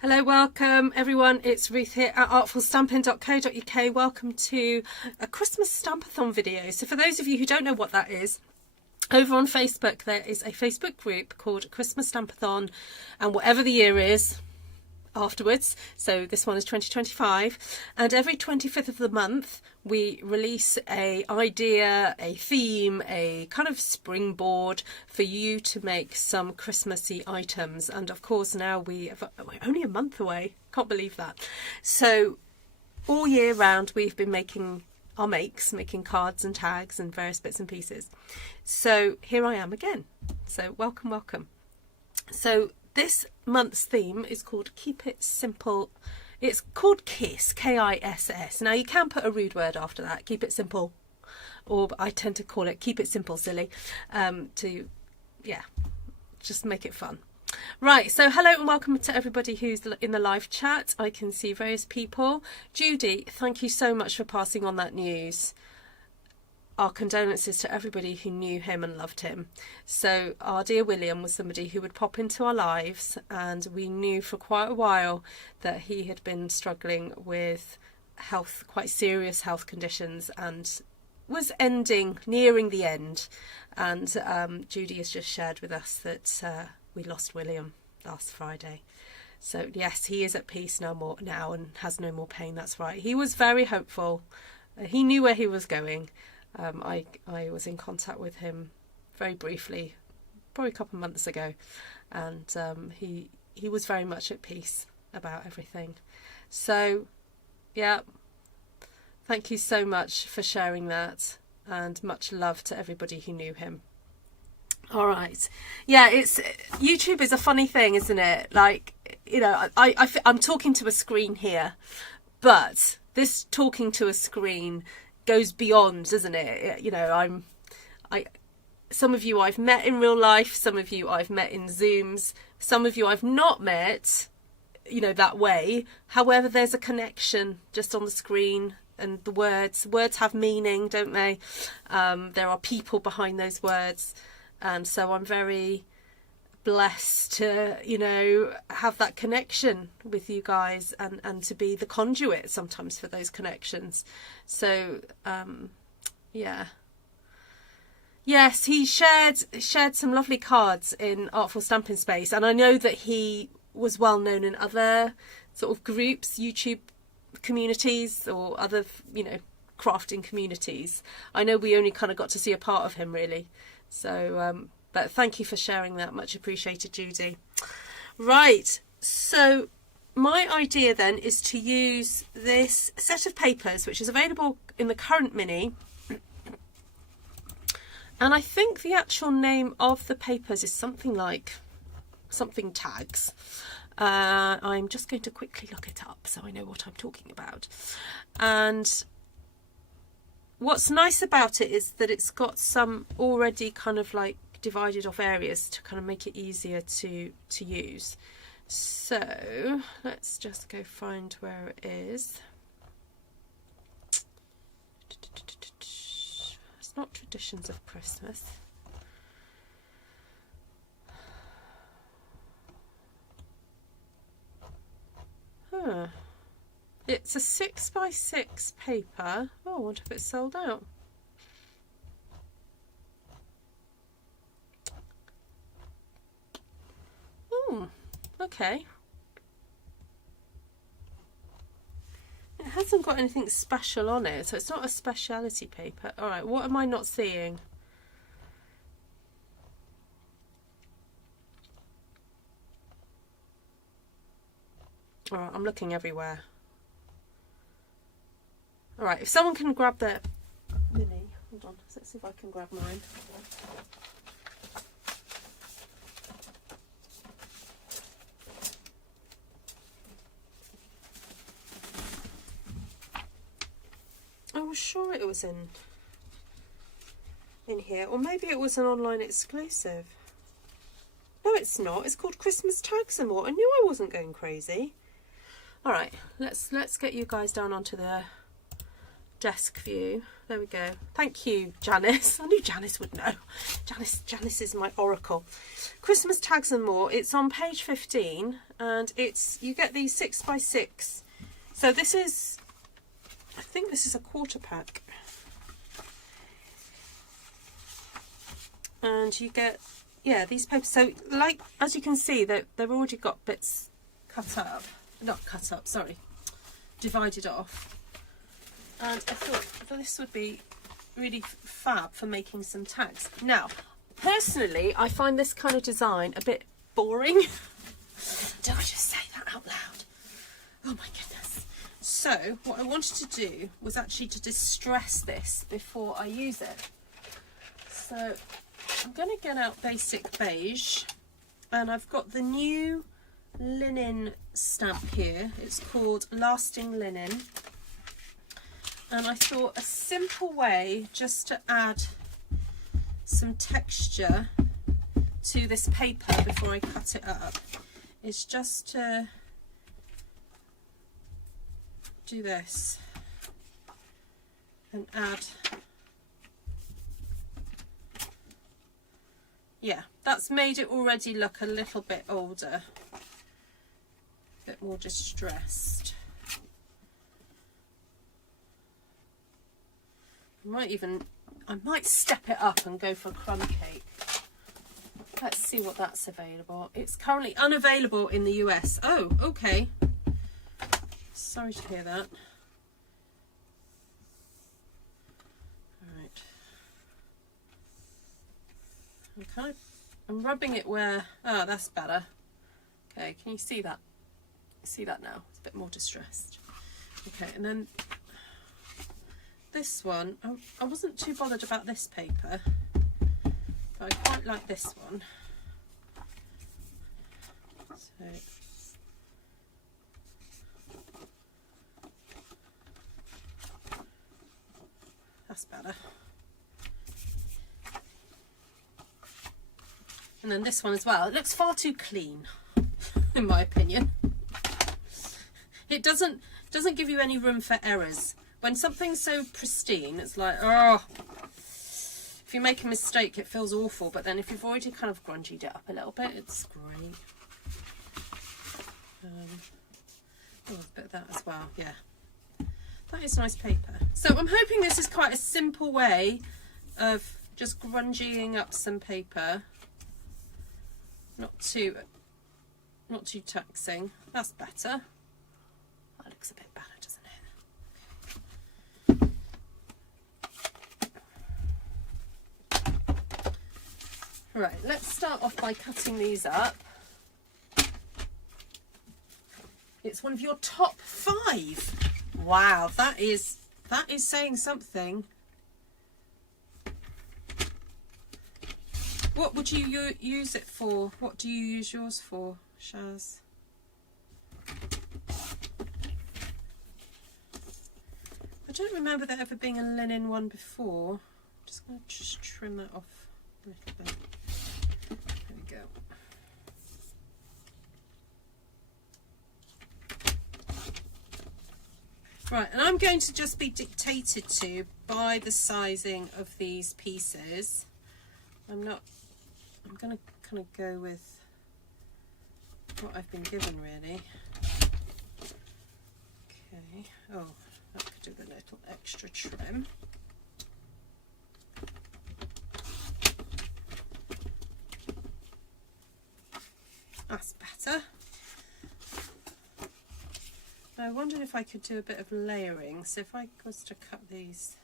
Hello, welcome everyone. It's Ruth here at artfulstampin.co.uk. Welcome to a Christmas Stampathon video. So for those of you who don't know what that is, over on Facebook there is a Facebook group called Christmas Stampathon, and whatever the year is afterwards, so this one is 2025, and every 25th of the month we release a idea, a theme, a kind of springboard for you to make some Christmassy items. And of course now we're only a month away, can't believe that. So all year round we've been making our making cards and tags and various bits and pieces. So here I am again, so welcome. So this month's theme is called Keep It Simple. It's called KISS, K-I-S-S. Now you can put a rude word after that, keep it simple, or I tend to call it keep it simple, silly, just make it fun. Right, so hello and welcome to everybody who's in the live chat. I can see various people. Judy, thank you so much for passing on that news. Our condolences to everybody who knew him and loved him. So our dear William was somebody who would pop into our lives, and we knew for quite a while that he had been struggling with health, quite serious health conditions, and was nearing the end. And Judy has just shared with us that we lost William last Friday. So yes, he is at peace now and has no more pain. That's right. He was very hopeful. He knew where he was going. I was in contact with him very briefly, probably a couple of months ago, and he was very much at peace about everything. So, yeah, thank you so much for sharing that, and much love to everybody who knew him. All right, yeah, YouTube is a funny thing, isn't it? Like, you know, I'm talking to a screen here, but this talking to a screen goes beyond, doesn't it? You know, some of you I've met in real life, some of you I've met in Zooms, some of you I've not met, you know, that way. However, there's a connection just on the screen, and the words have meaning, don't they? There are people behind those words, and so I'm very blessed to, you know, have that connection with you guys, and to be the conduit sometimes for those connections. So yeah, yes, he shared some lovely cards in Artful Stampin Space, and I know that he was well known in other sort of groups, YouTube communities, or other, you know, crafting communities. I know we only kind of got to see a part of him really. So but thank you for sharing that, much appreciated, Judy. Right, so my idea then is to use this set of papers, which is available in the current mini, and I think the actual name of the papers is something like something tags. I'm just going to quickly look it up so I know what I'm talking about. And what's nice about it is that it's got some already kind of like divided off areas to kind of make it easier to use. So let's just go find where it is. It's not Traditions of Christmas. It's a 6x6 paper. Oh, I wonder if it's sold out. Okay. It hasn't got anything special on it, so it's not a speciality paper. All right, what am I not seeing? All right, I'm looking everywhere. All right, if someone can grab their mini, hold on, let's see if I can grab mine. I was sure it was in here, or maybe it was an online exclusive. No, it's not. It's called Christmas Tags and More. I knew I wasn't going crazy. All right, let's get you guys down onto the desk view. There we go. Thank you, Janice. I knew Janice would know. Janice is my oracle. Christmas tags and more. It's on page 15, and you get these 6x6. So this is, I think this is a quarter pack. And you get, yeah, these papers. So like, as you can see, they've already got bits cut up. Not cut up, sorry. Divided off. And I thought this would be really fab for making some tags. Now, personally, I find this kind of design a bit boring. Did I just say that out loud? Oh my goodness. So what I wanted to do was actually to distress this before I use it. So I'm going to get out Basic Beige, and I've got the new linen stamp here. It's called Lasting Linen. And I thought a simple way just to add some texture to this paper before I cut it up is just to do this and add, yeah, that's made it already look a little bit older, a bit more distressed. I might step it up and go for crumb cake. Let's see what that's available. It's currently unavailable in the US. Oh, okay. Sorry to hear that. All right. I'm rubbing it where, oh, that's better. Okay, can you see that? See that now? It's a bit more distressed. Okay, and then this one, I wasn't too bothered about this paper, but I quite like this one. So that's better. And then this one as well. It looks far too clean, in my opinion. It doesn't give you any room for errors. When something's so pristine, it's like, oh, if you make a mistake, it feels awful. But then if you've already kind of grungied it up a little bit, it's great. Oh, a bit of that as well, yeah. That is nice paper. So I'm hoping this is quite a simple way of just grungying up some paper. Not too taxing. That's better. That looks a bit better, doesn't it? Right, let's start off by cutting these up. It's one of your top 5. Wow, that is saying something. What would you use it for? What do you use yours for, Shaz? I don't remember there ever being a linen one before. I'm just going to trim that off a little bit. There we go. Right, and I'm going to just be dictated to by the sizing of these pieces. I'm going to kind of go with what I've been given, really. Okay. Oh, that could do the little extra trim. That's better. I wondered if I could do a bit of layering. So if I was to cut these.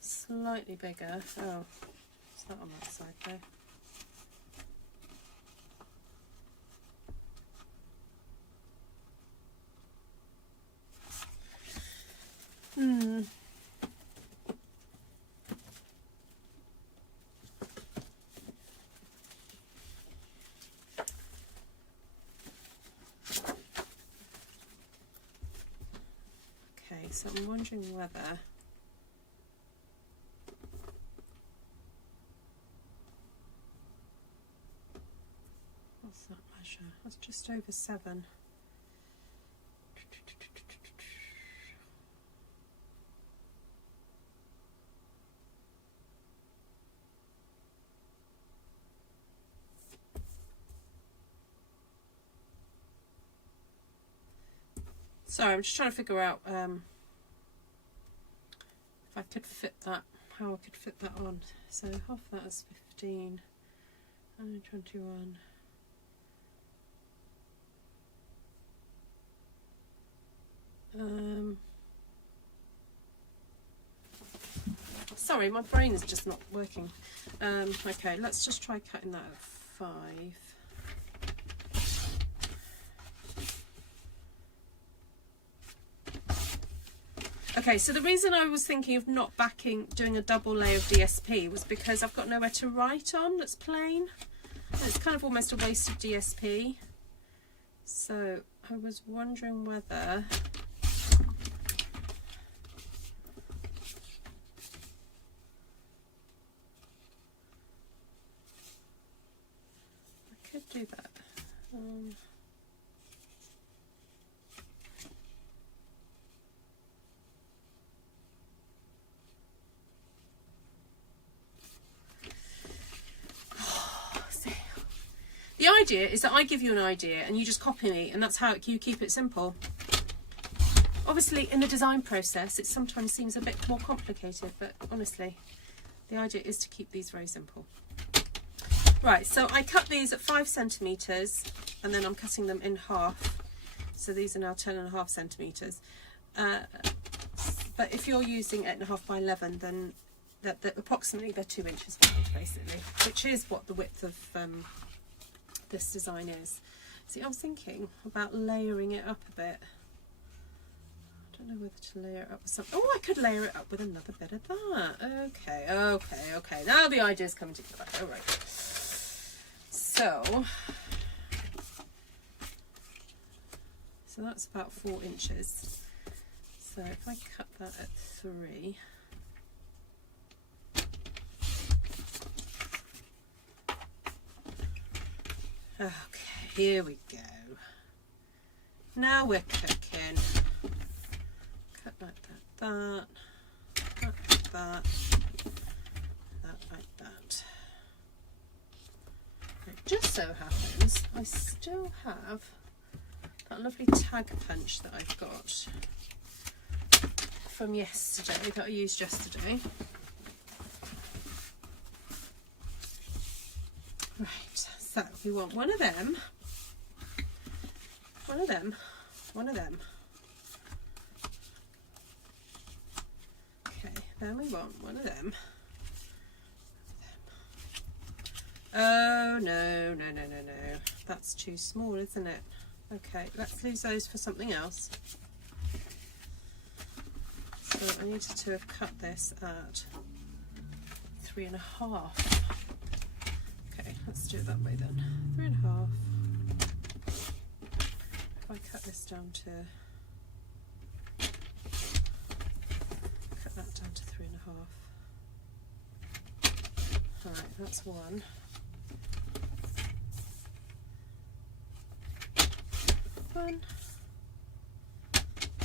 Slightly bigger. Oh, it's not on that side though. Okay, so I'm wondering whether that measure? That's just over 7. Sorry, I'm just trying to figure out if I could fit that, how I could fit that on. So half that is 15 and 21. Sorry, my brain is just not working. Okay, let's just try cutting that at 5. Okay, so the reason I was thinking of not doing a double layer of DSP was because I've got nowhere to write on that's plain. It's kind of almost a waste of DSP. So I was wondering whether I could do that. The idea is that I give you an idea and you just copy me, and that's how you keep it simple. Obviously in the design process it sometimes seems a bit more complicated, but honestly the idea is to keep these very simple. Right, so I cut these at 5 centimeters and then I'm cutting them in half. So these are now 10.5 centimeters. But if you're using 8.5 by 11, then approximately they're 2 inches wide basically, which is what the width of this design is. See, I was thinking about layering it up a bit. I don't know whether to layer it up with something. Oh, I could layer it up with another bit of that. Okay. Now the idea's coming together. All right. So that's about 4 inches. So if I cut that at 3. Okay, here we go. Now we're cooking. Cut like that, cut like that like that. It just so happens I still have that lovely tag punch that I've got from yesterday, that I used yesterday. Right. So we want one of them, one of them, one of them. Okay, then we want one of them. Oh, no. That's too small, isn't it? Okay, let's lose those for something else. So I needed to have cut this at 3.5. Let's do it that way then. 3.5. If I cut this down to, cut that down to 3.5. Alright, that's 1. 1,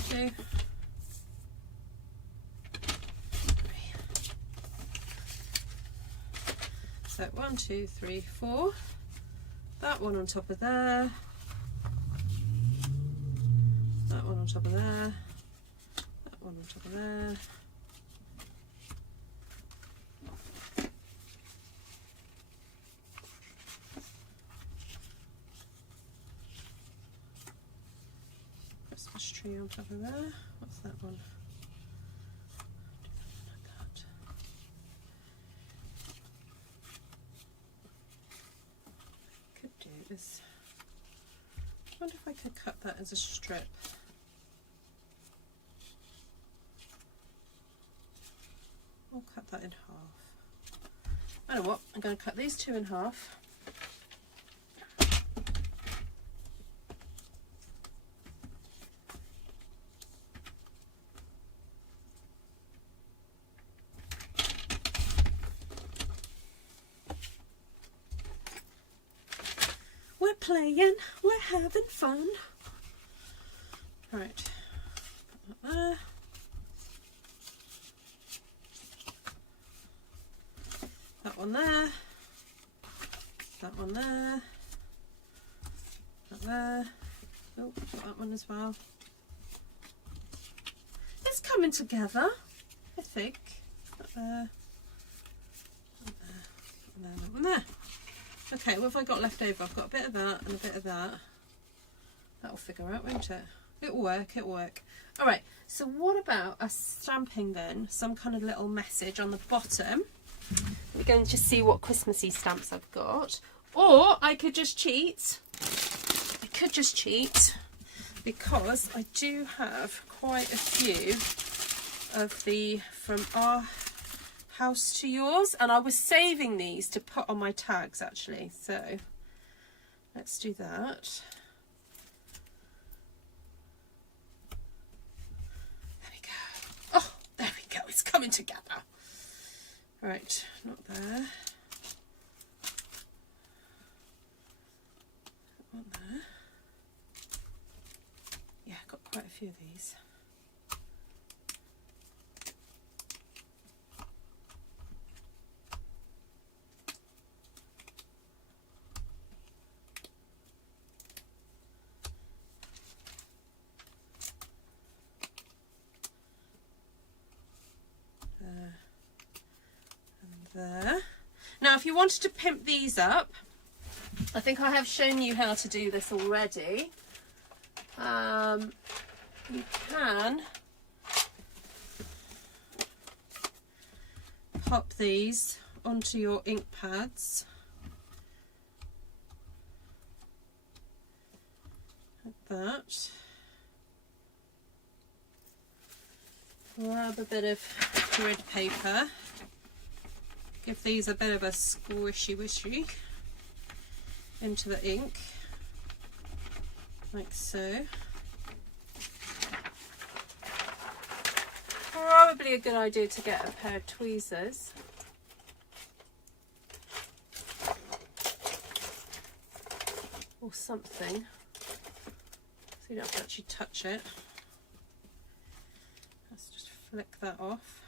2, 3. So 1, 2, 3, 4. That one on top of there. That one on top of there. That one on top of there. Christmas tree on top of there. What's that one? Is, I wonder if I could cut that as a strip. I'll cut that in half. I know what, I'm going to cut these 2 in half. playing, we're having fun. Right, put that there. That one there. That one there. That there. Oh, got that one as well. It's coming together, I think. That there. That there. And then that one there. Okay, what have I got left over? I've got a bit of that and a bit of that. That'll figure out, won't it? It'll work, it'll work. Alright, so what about us stamping then some kind of little message on the bottom? We're going to see what Christmassy stamps I've got. Or I could just cheat. I could just cheat because I do have quite a few of the From Our House to Yours, and I was saving these to put on my tags actually. So let's do that. There we go. Oh, there we go. It's coming together. Right, not there. Not there. Yeah, I've got quite a few of these. There. Now if you wanted to pimp these up, I think I have shown you how to do this already. You can pop these onto your ink pads like that. Grab a bit of grid paper. Give these a bit of a squishy wishy into the ink, like so. Probably a good idea to get a pair of tweezers. Or something, so you don't have to actually touch it. Let's just flick that off.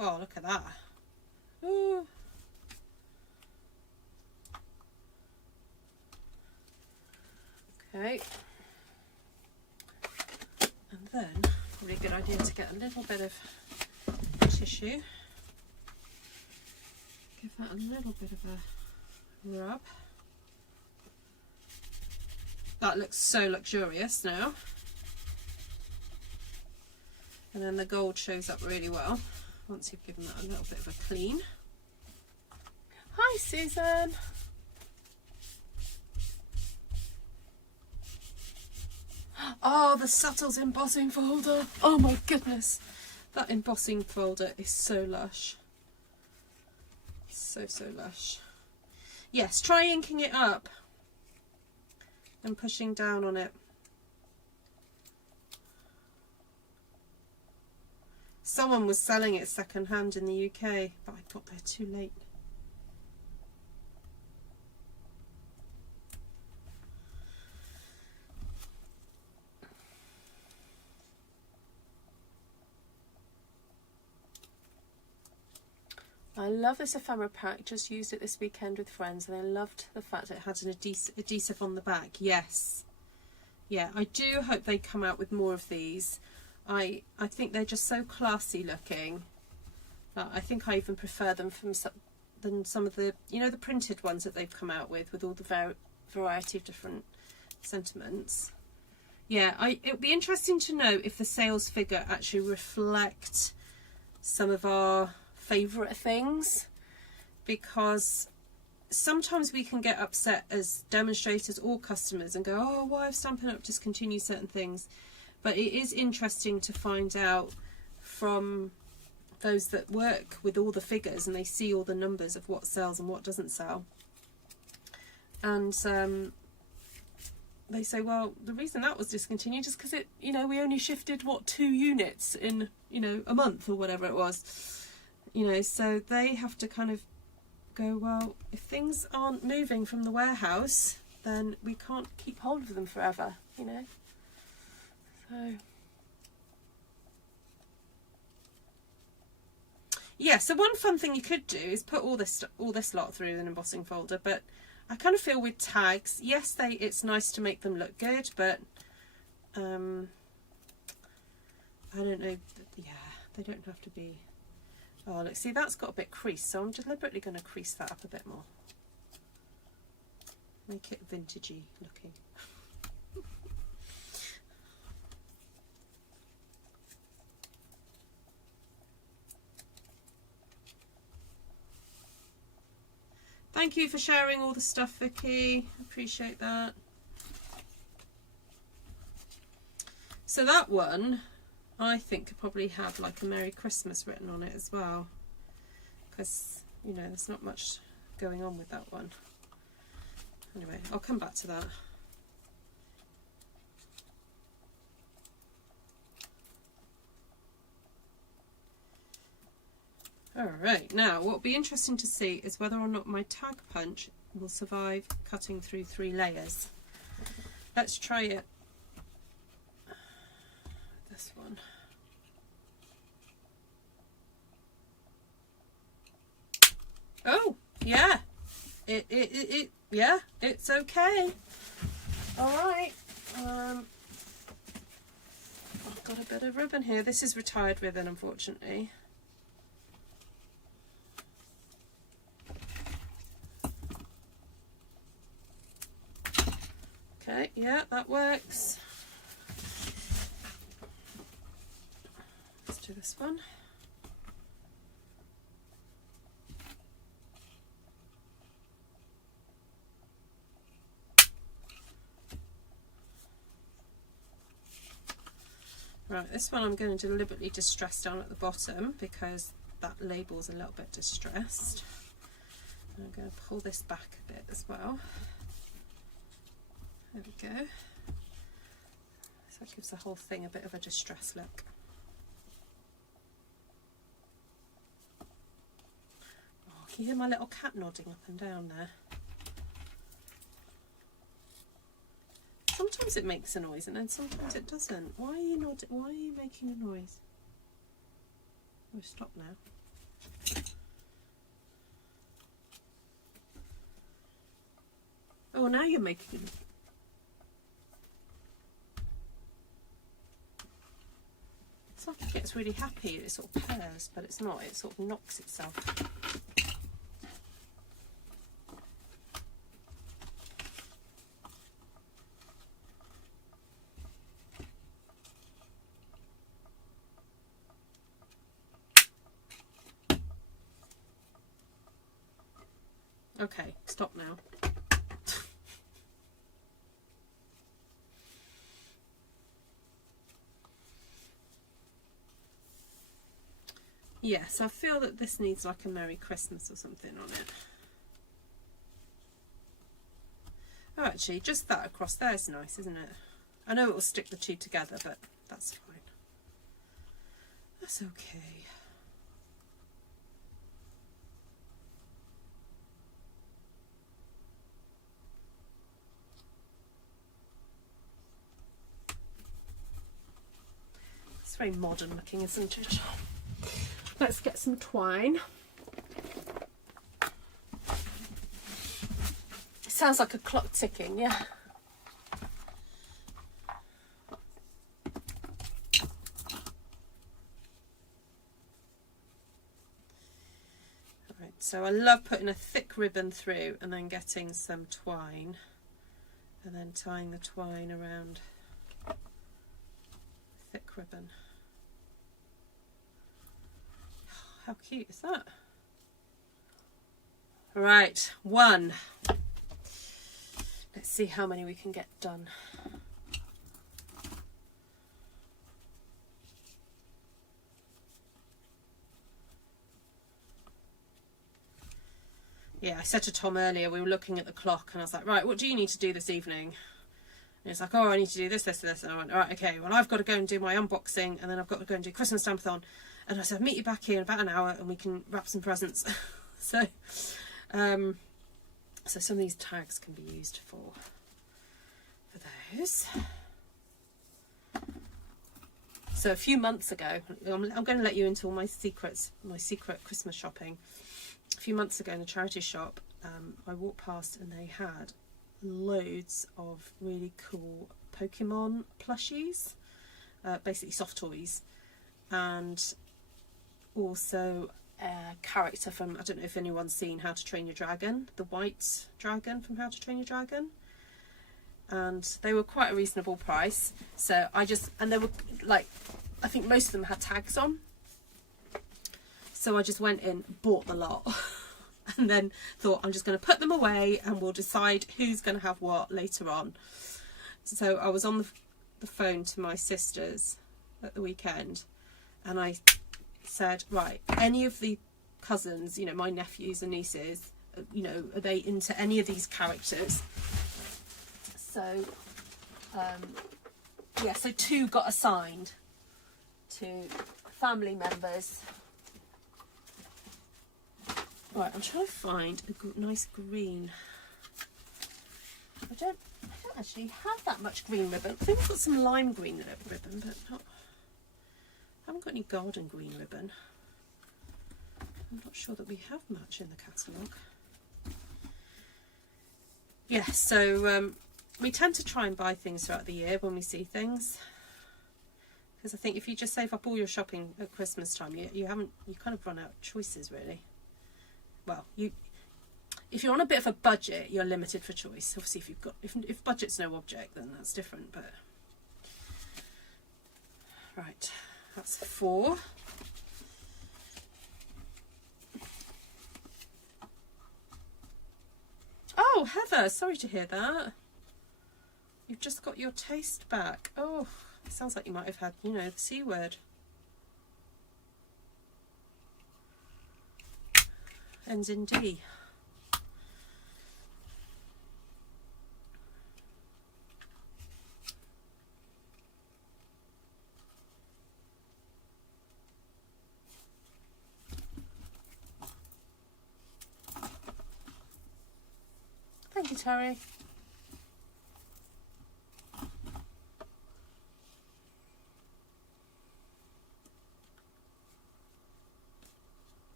Oh, look at that. Ooh. Okay, and then probably a good idea to get a little bit of tissue, give that a little bit of a rub. That looks so luxurious now, and then the gold shows up really well once you've given that a little bit of a clean. Hi Susan! Oh, the Subtles embossing folder! Oh my goodness! That embossing folder is so lush. So lush. Yes, try inking it up and pushing down on it. Someone was selling it second hand in the UK, but I got there too late. I love this ephemera pack, just used it this weekend with friends, and I loved the fact it had an adhesive on the back. Yes. Yeah, I do hope they come out with more of these. I think they're just so classy looking. I think I even prefer them than some of the, you know, the printed ones that they've come out with all the variety of different sentiments. Yeah, it would be interesting to know if the sales figure actually reflect some of our favourite things, because sometimes we can get upset as demonstrators or customers and go, oh, why have Stampin' Up discontinued certain things? But it is interesting to find out from those that work with all the figures and they see all the numbers of what sells and what doesn't sell. And they say, well, the reason that was discontinued is because it, you know, we only shifted, what, 2 units in, you know, a month or whatever it was. You know, so they have to kind of go, well, if things aren't moving from the warehouse, then we can't keep hold of them forever, you know. So yeah, so one fun thing you could do is put all this lot through an embossing folder, but I kind of feel with tags, yes, it's nice to make them look good, but I don't know, yeah, they don't have to be. Oh, look, see, that's got a bit creased, so I'm deliberately going to crease that up a bit more. Make it vintagey looking. Thank you for sharing all the stuff, Vicky. Appreciate that. So that one, I think, could probably have like a Merry Christmas written on it as well, because, you know, there's not much going on with that one. Anyway, I'll come back to that. Alright, now what will be interesting to see is whether or not my tag punch will survive cutting through 3 layers. Let's try it. This one. Oh, yeah. Yeah, it's okay. Alright. I've got a bit of ribbon here. This is retired ribbon, unfortunately. Okay, yeah, that works. Let's do this one. Right, this one I'm going to deliberately distress down at the bottom because that label's a little bit distressed. And I'm going to pull this back a bit as well. There we go. So it gives the whole thing a bit of a distressed look. Oh, can you hear my little cat nodding up and down there? Sometimes it makes a noise and then sometimes it doesn't. Why are you nodding? Why are you making a noise? Oh, stop now. Oh, now you're making a noise. It's like it gets really happy, it sort of purrs, but it's not, it sort of knocks itself. Okay, stop now. Yes, I feel that this needs like a Merry Christmas or something on it. Oh, actually, just that across there is nice, isn't it? I know it will stick the two together, but that's fine. That's okay. It's very modern looking, isn't it? Let's get some twine. Sounds like a clock ticking, yeah. Alright, so I love putting a thick ribbon through and then getting some twine and then tying the twine around thick ribbon. How cute is that? Right, 1. Let's see how many we can get done. Yeah, I said to Tom earlier, we were looking at the clock and I was like, right, what do you need to do this evening? And he's like, oh, I need to do this, this, this. And I went, all right, okay, well, I've got to go and do my unboxing and then I've got to go and do Christmas Stampathon. And I said, meet you back here in about an hour and we can wrap some presents. So some of these tags can be used for goes. So a few months ago, I'm going to let you into all my secrets, my secret Christmas shopping. A few months ago in a charity shop, I walked past and they had loads of really cool Pokemon plushies, basically soft toys, and also a character from, I don't know if anyone's seen How to Train Your Dragon, the white dragon from How to Train Your Dragon. And they were quite a reasonable price. So and they were like, I think most of them had tags on. So I just went in, bought the lot, and then thought I'm just going to put them away and we'll decide who's going to have what later on. So I was on the phone to my sisters at the weekend, and I said, right, any of the cousins, you know, my nephews and nieces, you know, are they into any of these characters? So, yeah, so 2 got assigned to family members. Right, I'm trying to find a nice green. I don't actually have that much green ribbon. I think I've got some lime green ribbon, but I haven't got any garden green ribbon. I'm not sure that we have much in the catalogue. Yeah, so we tend to try and buy things throughout the year when we see things, because I think if you just save up all your shopping at Christmas time, you kind of run out of choices, really. Well, if you're on a bit of a budget, you're limited for choice. Obviously, if budget's no object, then that's different. But right, that's 4. Oh, Heather, sorry to hear that. You've just got your taste back. Oh, it sounds like you might have had, you know, the C word. Ends in D. Thank you, Terry.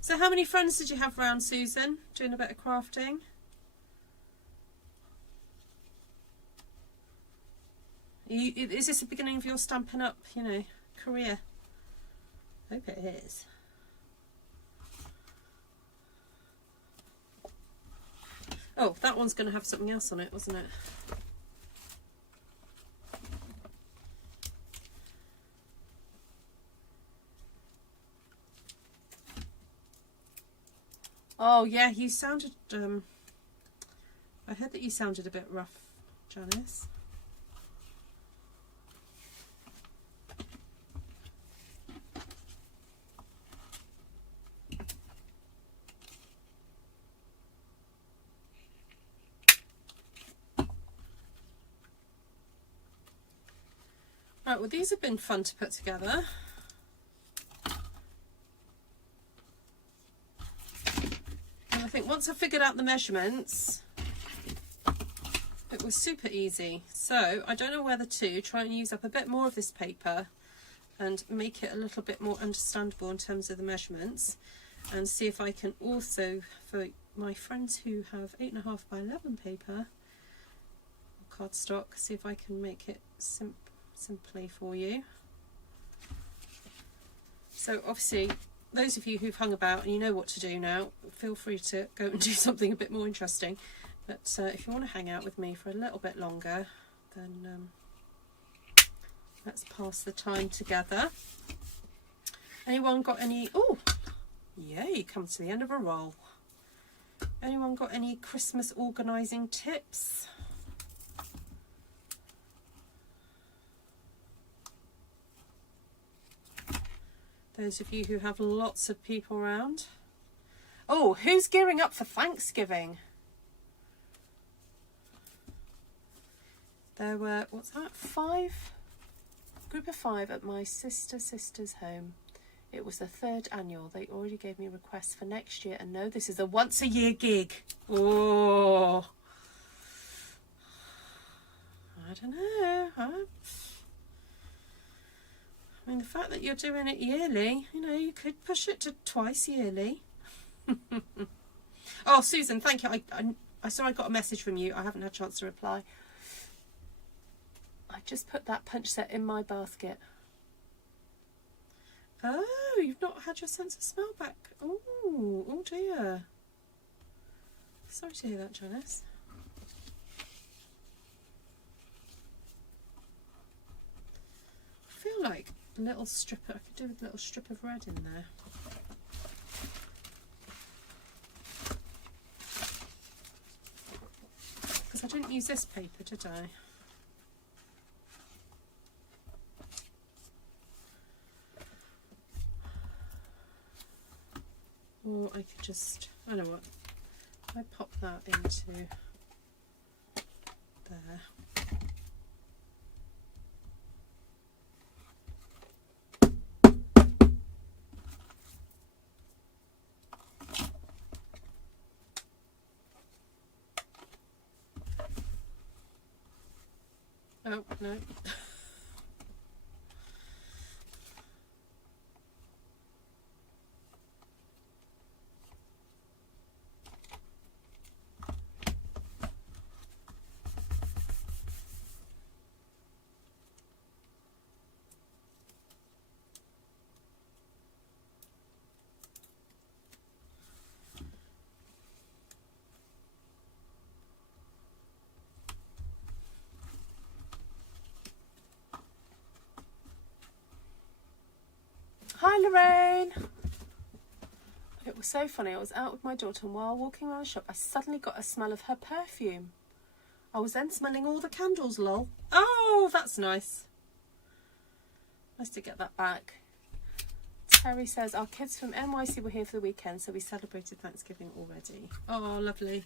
So how many friends did you have round, Susan, doing a bit of crafting? Is this the beginning of your Stampin' Up, you know, career? I hope it is. Oh, that one's going to have something else on it, wasn't it? Oh, yeah, you sounded, I heard that you sounded a bit rough, Janice. Right, well, these have been fun to put together. I think once I figured out the measurements, it was super easy. So I don't know whether to try and use up a bit more of this paper and make it a little bit more understandable in terms of the measurements, and see if I can also, for my friends who have 8.5 by 11 paper or cardstock, see if I can make it simply for you. So obviously, those of you who've hung about and you know what to do now, feel free to go and do something a bit more interesting. But if you want to hang out with me for a little bit longer, then let's pass the time together. Anyone got any... Oh, yay, come to the end of a roll. Anyone got any Christmas organising tips? Those of you who have lots of people around. Oh, who's gearing up for Thanksgiving? There were, what's that, 5? Group of 5 at my sister's home. It was the 3rd annual. They already gave me requests for next year, and no, this is a once-a-year gig. Oh, don't know. I mean, the fact that you're doing it yearly, you know, you could push it to twice yearly. Oh, Susan, thank you. I saw I got a message from you. I haven't had a chance to reply. I just put that punch set in my basket. Oh, you've not had your sense of smell back. Oh dear. Sorry to hear that, Janice. I feel like a little strip, I could do with a little strip of red in there. Because I didn't use this paper, did I? Or I could just, I know what, I pop that into there. Oh, no. Hi Lorraine! It was so funny, I was out with my daughter and while walking around the shop I suddenly got a smell of her perfume. I was then smelling all the candles, lol. Oh, that's nice. Nice to get that back. Terry says, our kids from NYC were here for the weekend, so we celebrated Thanksgiving already. Oh, lovely.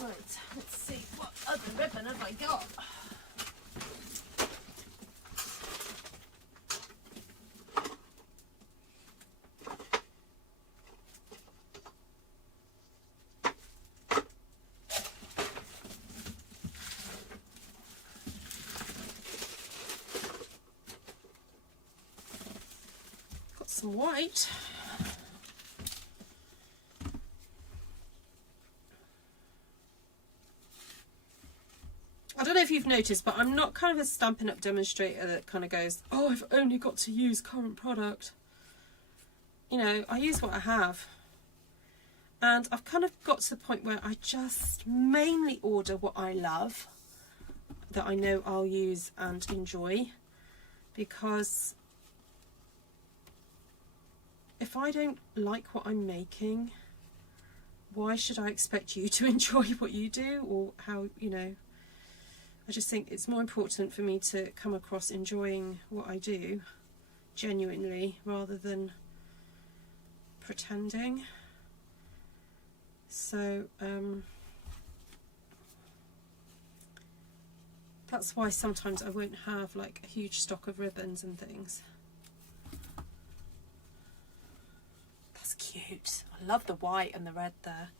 Right, let's see, what other ribbon have I got? Some white. I don't know if you've noticed, but I'm not kind of a Stampin' Up demonstrator that kind of goes, oh, I've only got to use current product. You know, I use what I have. And I've kind of got to the point where I just mainly order what I love, that I know I'll use and enjoy, because if I don't like what I'm making, why should I expect you to enjoy what you do, or how, you know, I just think it's more important for me to come across enjoying what I do genuinely rather than pretending. So that's why sometimes I won't have like a huge stock of ribbons and things. Cute. I love the white and the red there.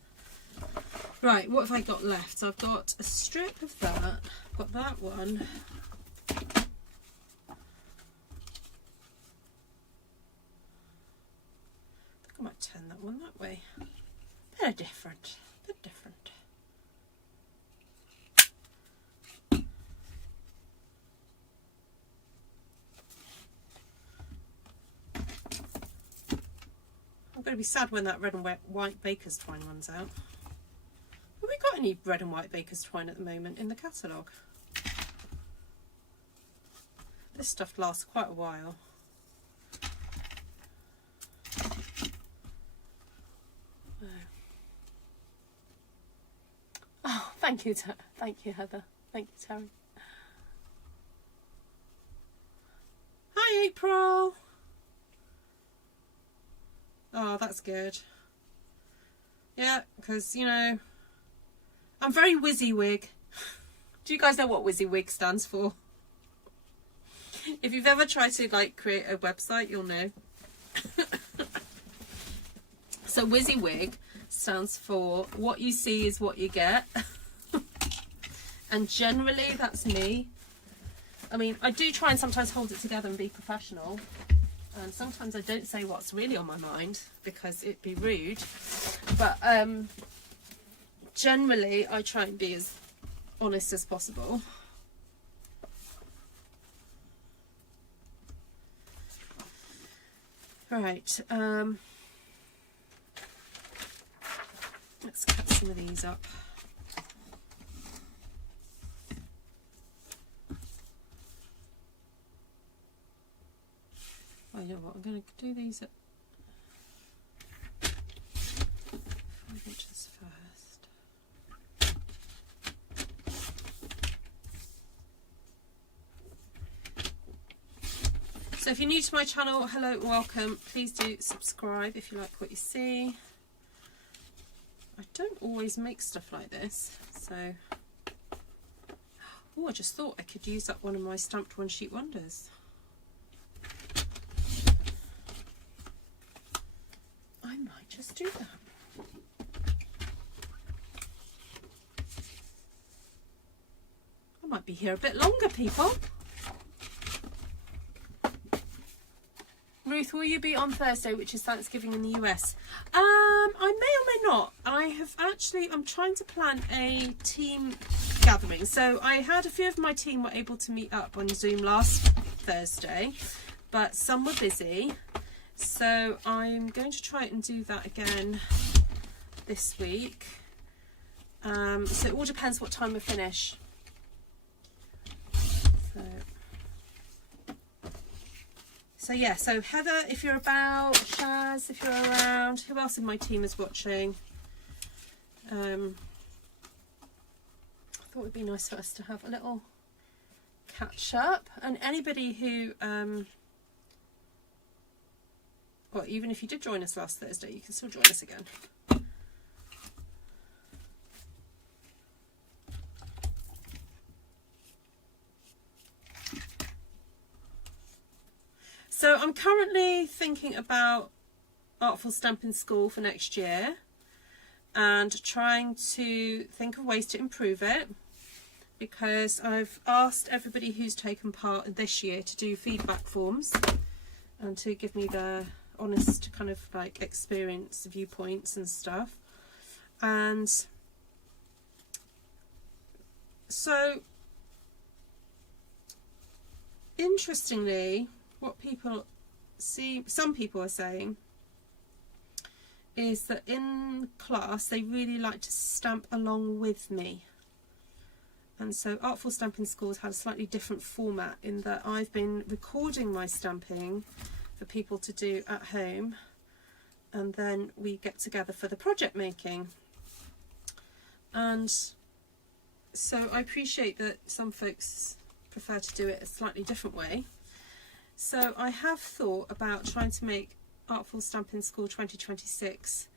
Right, what have I got left? So I've got a strip of that. I've got that one. I think I might turn that one that way. They're different. They're different. I'm going to be sad when that red and white baker's twine runs out. Have we got any red and white baker's twine at the moment in the catalogue? This stuff lasts quite a while. Oh, thank you, Heather. Thank you, Terry. Hi, April. Oh, that's good. Yeah, because, you know, I'm very WYSIWYG. Do you guys know what WYSIWYG stands for? If you've ever tried to, like, create a website, you'll know. So WYSIWYG stands for what you see is what you get. And generally that's me. I mean, I do try and sometimes hold it together and be professional. And sometimes I don't say what's really on my mind because it'd be rude. But generally I try and be as honest as possible. Right, let's cut some of these up. Oh, you know what, I'm going to do these at 5 inches first. So if you're new to my channel, hello, welcome. Please do subscribe if you like what you see. I don't always make stuff like this, so... Oh, I just thought I could use up one of my stamped one sheet wonders. I might just do that. I might be here a bit longer, people. Ruth, will you be on Thursday, which is Thanksgiving in the US? I may or may not. I'm trying to plan a team gathering. So I had a few of my team were able to meet up on Zoom last Thursday, but some were busy. So I'm going to try and do that again this week. So it all depends what time we finish. So yeah, so Heather, if you're about, Shaz, if you're around, who else in my team is watching? I thought it would be nice for us to have a little catch up. And anybody who, well, even if you did join us last Thursday, you can still join us again. So I'm currently thinking about Artful Stampin School for next year and trying to think of ways to improve it, because I've asked everybody who's taken part this year to do feedback forms and to give me their honest kind of like experience, viewpoints and stuff. And so interestingly, what people see, some people are saying, is that in class they really like to stamp along with me. And so Artful Stampin School's had a slightly different format in that I've been recording my stamping for people to do at home, and then we get together for the project making. And so I appreciate that some folks prefer to do it a slightly different way. So I have thought about trying to make Artful Stampin School 2026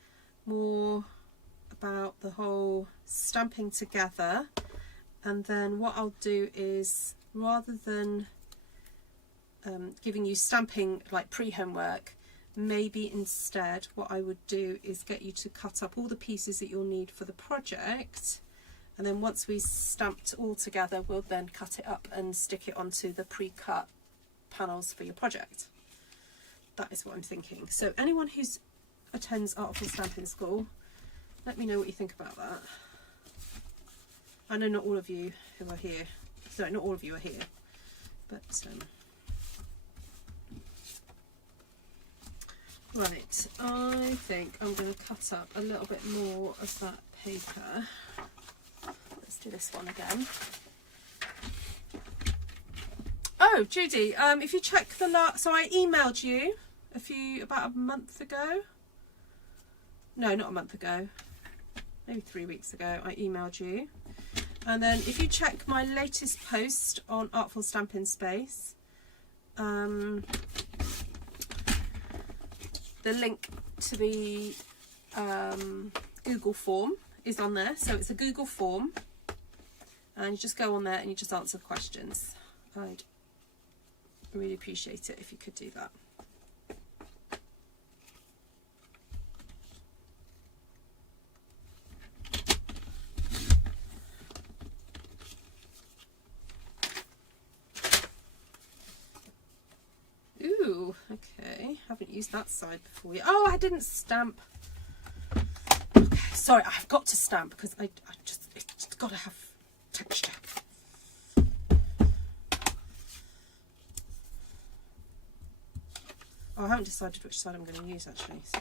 more about the whole stamping together. And then what I'll do is, rather than giving you stamping like pre-homework, maybe instead what I would do is get you to cut up all the pieces that you'll need for the project. And then once we stamped all together, we'll then cut it up and stick it onto the pre-cut panels for your project. That is what I'm thinking. So anyone who attends Artful Stampin School, let me know what you think about that. I know not all of you who are here, sorry, not all of you are here, but right, I think I'm going to cut up a little bit more of that paper. Let's do this one again. Oh, Judy, if you check the so I emailed you about a month ago. No, not a month ago. Maybe 3 weeks ago, I emailed you. And then if you check my latest post on Artful Stampin Space, the link to the Google form is on there. So it's a Google form, and you just go on there and you just answer the questions. I'd really appreciate it if you could do that. Okay, haven't used that side before yet. Oh, I didn't stamp. Okay, sorry, I've got to stamp because it's just got to have texture. Oh, I haven't decided which side I'm going to use actually. So.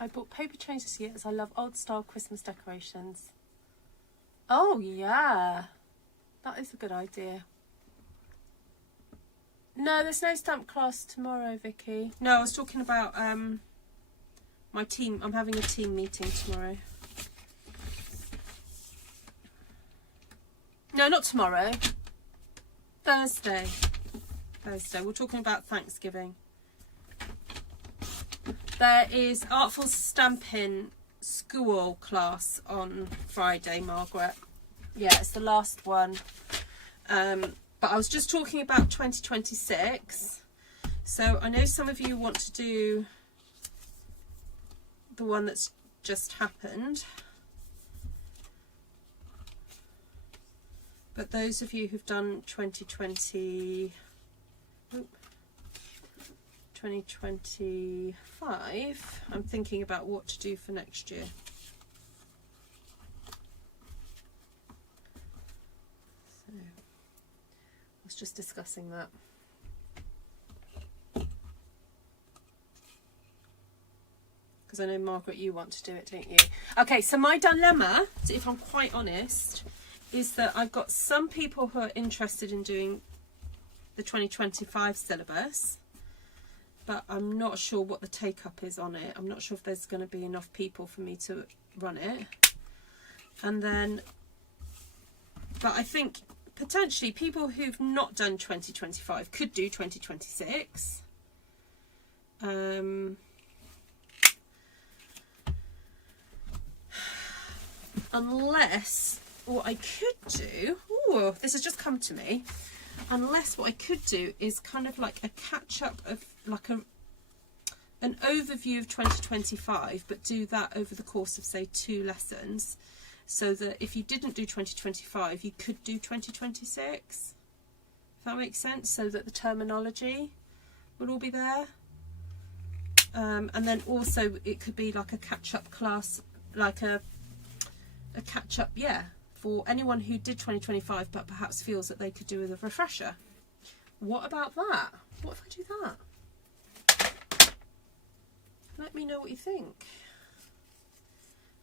I bought paper trains this year as I love old style Christmas decorations. Oh yeah, that is a good idea. No, there's no stamp class tomorrow, Vicky. No, I was talking about my team. I'm having a team meeting tomorrow. No, not tomorrow. Thursday. We're talking about Thanksgiving. There is Artful Stampin school class on Friday, Margaret. Yeah, it's the last one. But I was just talking about 2026. So I know some of you want to do the one that's just happened. But those of you who've done 2025, I'm thinking about what to do for next year. So I was just discussing that. Because I know, Margaret, you want to do it, don't you? Okay, so my dilemma, if I'm quite honest, is that I've got some people who are interested in doing the 2025 syllabus, but I'm not sure what the take-up is on it. I'm not sure if there's going to be enough people for me to run it. And then, but I think potentially people who've not done 2025 could do 2026. Unless what I could do, ooh, this has just come to me, unless what I could do is kind of like a catch-up of like an overview of 2025, but do that over the course of, say, 2 lessons, so that if you didn't do 2025, you could do 2026, if that makes sense, so that the terminology would all be there. And then also it could be like a catch-up class, like a catch-up, yeah, for anyone who did 2025 but perhaps feels that they could do with a refresher. What about that? What if I do that? Let me know what you think.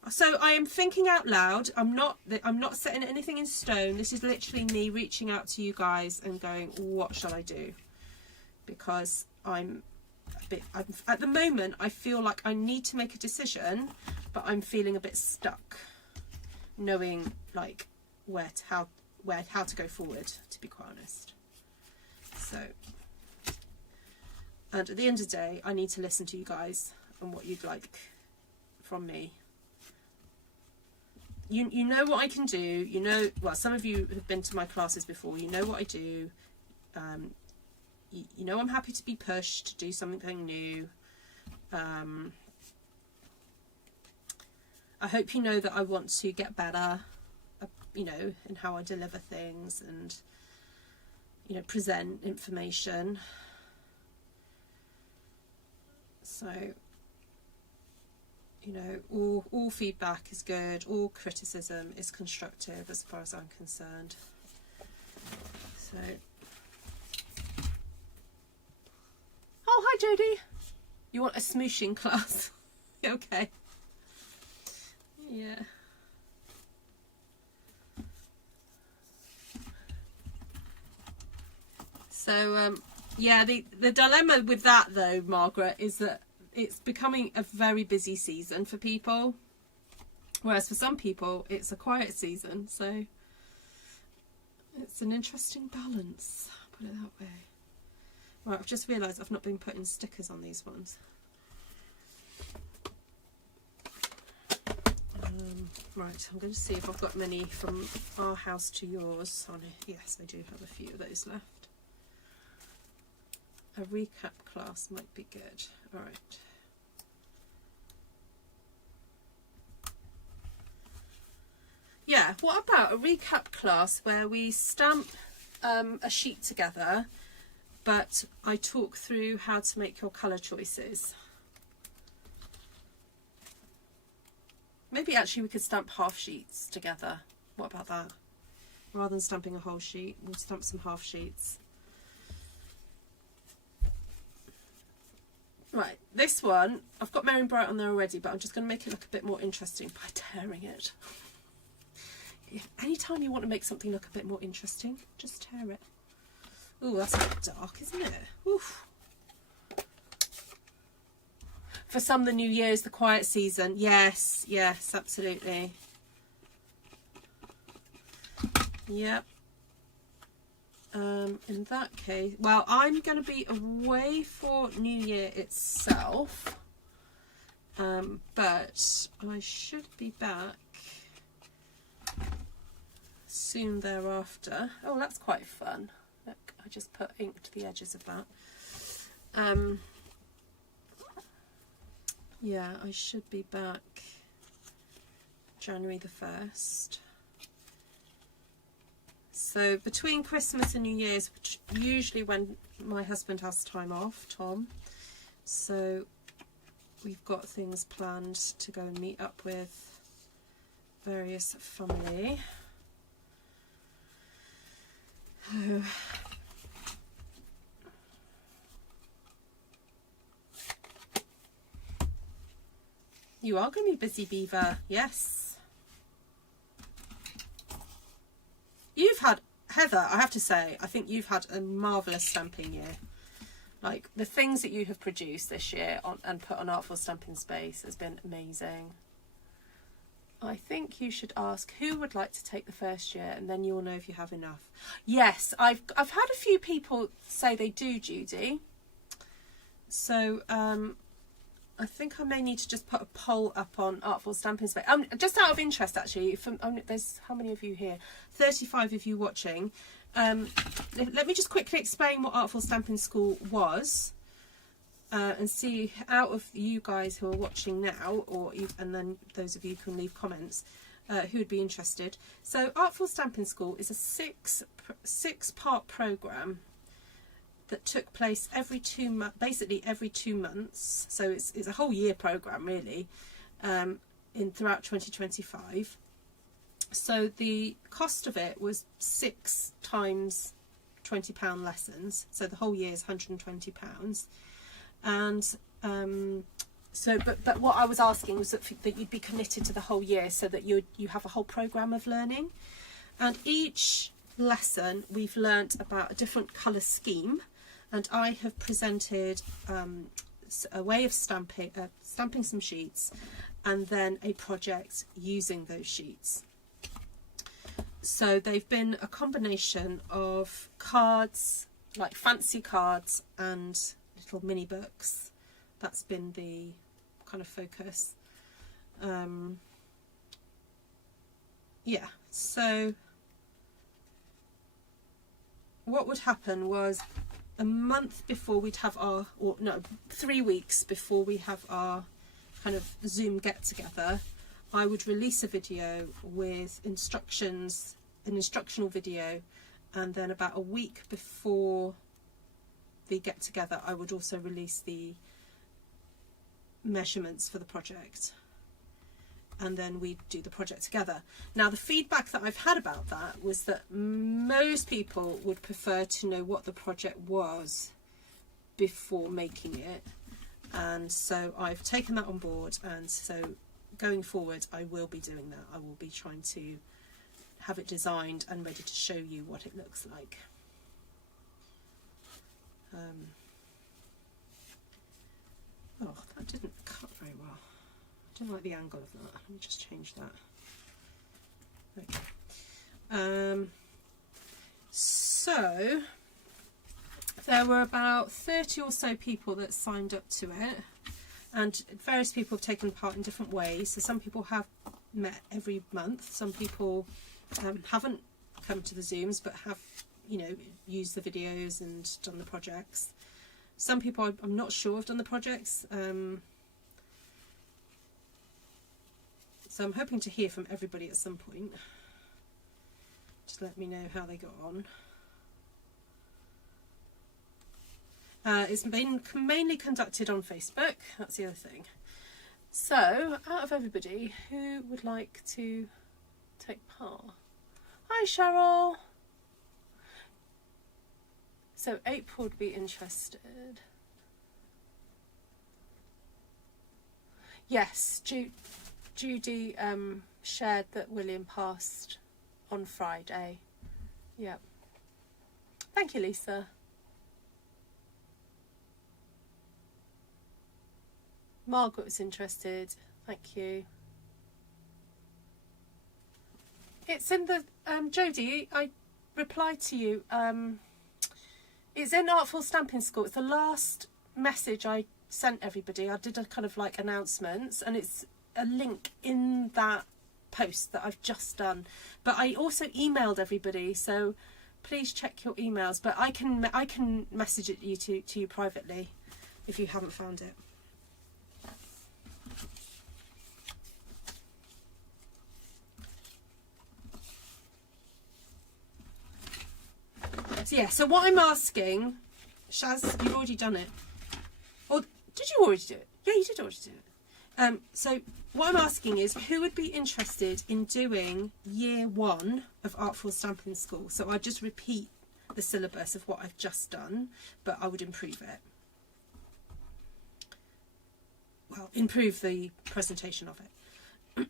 So I am thinking out loud. I'm not setting anything in stone. This is literally me reaching out to you guys and going, what shall I do? Because I'm at the moment, I feel like I need to make a decision, but I'm feeling a bit stuck, knowing like how to go forward, to be quite honest. So, and at the end of the day, I need to listen to you guys and what you'd like from me. You know what I can do. You know, well, some of you have been to my classes before. You know what I do. You know I'm happy to be pushed to do something new. I hope you know that I want to get better, you know, in how I deliver things and, you know, present information. So, you know, all feedback is good, all criticism is constructive as far as I'm concerned. So, Jodie. You want a smooshing class? Okay. Yeah. So, yeah, the dilemma with that, though, Margaret, is that it's becoming a very busy season for people. Whereas for some people, it's a quiet season. So it's an interesting balance, put it that way. Right, I've just realised I've not been putting stickers on these ones. Right, I'm going to see if I've got many from Our House to Yours on it. Yes, I do have a few of those left. A recap class might be good. All right. Yeah, what about a recap class where we stamp a sheet together, but I talk through how to make your colour choices? Maybe actually we could stamp half sheets together. What about that? Rather than stamping a whole sheet, we'll stamp some half sheets. Right, this one, I've got Merry and Bright on there already, but I'm just going to make it look a bit more interesting by tearing it. Anytime you want to make something look a bit more interesting, just tear it. Ooh, that's a bit dark, isn't it? Oof. For some, the new year is the quiet season. Yes, yes, absolutely. Yep. In that case, well, I'm going to be away for New Year itself, but I should be back soon thereafter. Oh, that's quite fun. Look, I just put ink to the edges of that. Yeah, I should be back January the 1st. So between Christmas and New Year's, which usually when my husband has time off, Tom, so we've got things planned to go and meet up with various family. Oh. You are going to be busy, Beaver. Yes. You've had, Heather, I have to say, I think you've had a marvellous stamping year. Like, the things that you have produced this year and put on Artful Stampin Space has been amazing. I think you should ask who would like to take the first year, and then you'll know if you have enough. Yes, I've had a few people say they do, Judy. So I think I may need to just put a poll up on Artful Stampin Space. Just out of interest, actually, there's how many of you here? 35 of you watching. Let me just quickly explain what Artful Stampin School was. And see, out of you guys who are watching now, and then those of you can leave comments who would be interested. So Artful Stampin School is a six-part program that took place every 2 months, basically every 2 months. So it's a whole year program really, throughout 2025. So the cost of it was 6 times £20 lessons. So the whole year is £120. And but what I was asking was that you'd be committed to the whole year, so that you have a whole program of learning, and each lesson we've learnt about a different colour scheme, and I have presented a way of stamping some sheets, and then a project using those sheets. So they've been a combination of cards, like fancy cards, and little mini books. That's been the kind of focus. Yeah, so what would happen was a month before we'd have our, or no, 3 weeks before we have our kind of Zoom get together, I would release a video with instructions, an instructional video, and then about a week before the get together I would also release the measurements for the project, and then we'd do the project together. Now the feedback that I've had about that was that most people would prefer to know what the project was before making it, and so I've taken that on board, and so going forward I will be doing that. I will be trying to have it designed and ready to show you what it looks like. Oh, that didn't cut very well. I don't like the angle of that. Let me just change that. Okay. So there were about 30 or so people that signed up to it, and various people have taken part in different ways. So some people have met every month, some people haven't come to the Zooms but have, you know, used the videos and done the projects. Some people I'm not sure have done the projects, so I'm hoping to hear from everybody at some point. Just let me know how they got on. It's been mainly conducted on Facebook, that's the other thing. So, out of everybody, who would like to take part? Hi Cheryl! So April would be interested. Yes, Judy shared that William passed on Friday. Yep. Thank you, Lisa. Margaret was interested. Thank you. It's in the Jodie, I replied to you. It's in Artful Stampin School. It's the last message I sent everybody. I did a kind of like announcements, and it's a link in that post that I've just done. But I also emailed everybody, so please check your emails. But I can message it to you privately if you haven't found it. So yeah, so what I'm asking, Shaz, you've already done it. Or did you already do it? Yeah, you did already do it. So what I'm asking is, who would be interested in doing year 1 of Artful Stampin School? So I just repeat the syllabus of what I've just done, but I would improve it. Well, improve the presentation of it.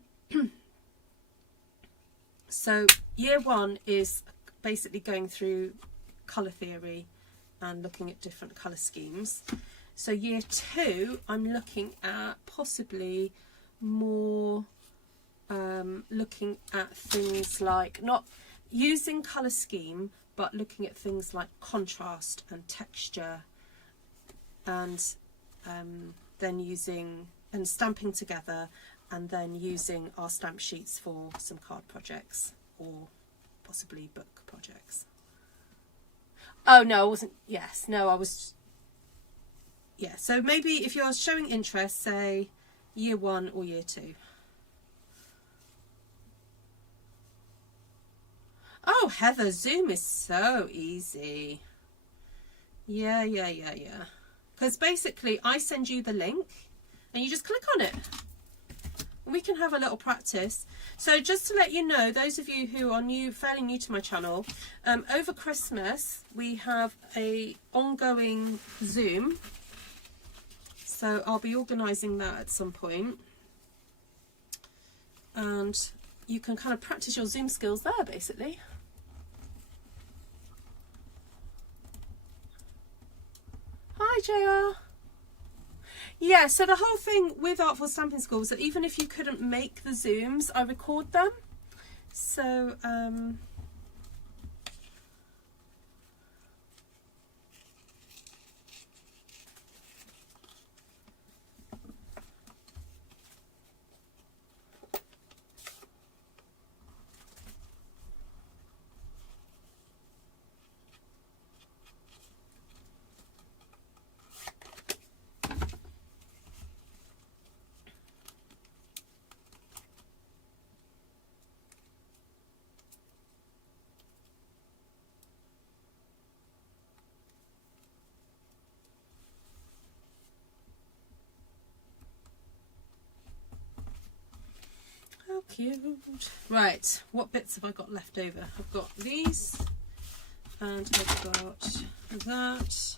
So year 1 is basically going through colour theory and looking at different colour schemes. So year 2, I'm looking at possibly more looking at things like, not using colour scheme, but looking at things like contrast and texture, and then using and stamping together, and then using our stamp sheets for some card projects or possibly book projects. Oh no, I wasn't. Yes, no, I was. Yeah, so maybe if you're showing interest, say year 1 or year 2. Oh, Heather, Zoom is so easy. Yeah. Because basically I send you the link and you just click on it. We can have a little practice. So just to let you know, those of you who are fairly new to my channel, over Christmas we have a ongoing Zoom. So I'll be organising that at some point. And you can kind of practice your Zoom skills there, basically. Hi, JR. Yeah, so the whole thing with Artful Stampin School is that even if you couldn't make the Zooms, I record them. So, cute. Right, what bits have I got left over? I've got these, and I've got that,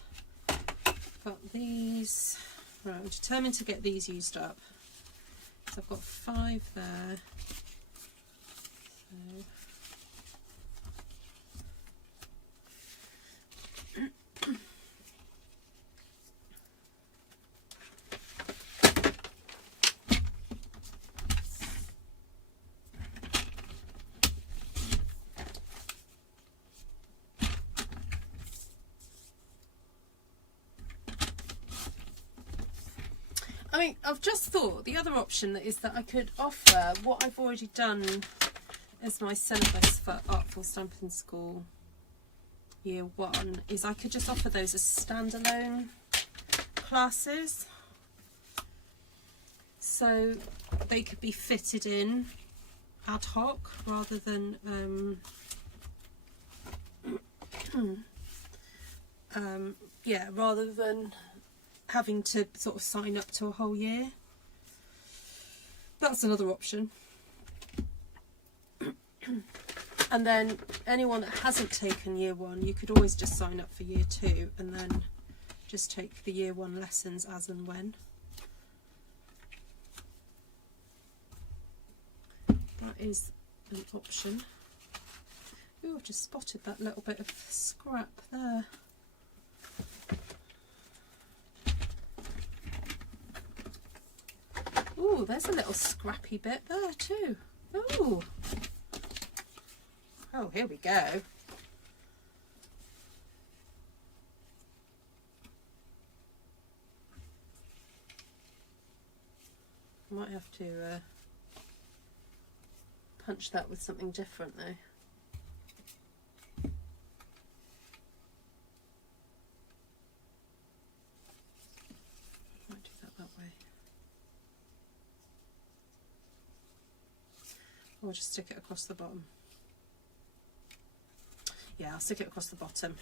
got these. Right, I'm determined to get these used up. So I've got 5 there. So I mean, I've just thought the other option is that I could offer what I've already done as my syllabus for Artful Stampin School Year 1, is I could just offer those as standalone classes. So they could be fitted in ad hoc rather than yeah, rather than having to sort of sign up to a whole year. That's another option. And then anyone that hasn't taken year 1, you could always just sign up for year 2 and then just take the year 1 lessons as and when. That is an option. Oh, I've just spotted that little bit of scrap there. Oh, there's a little scrappy bit there too. Oh, oh, here we go. I might have to punch that with something different though. Might do that way. Or just stick it across the bottom. Yeah, I'll stick it across the bottom.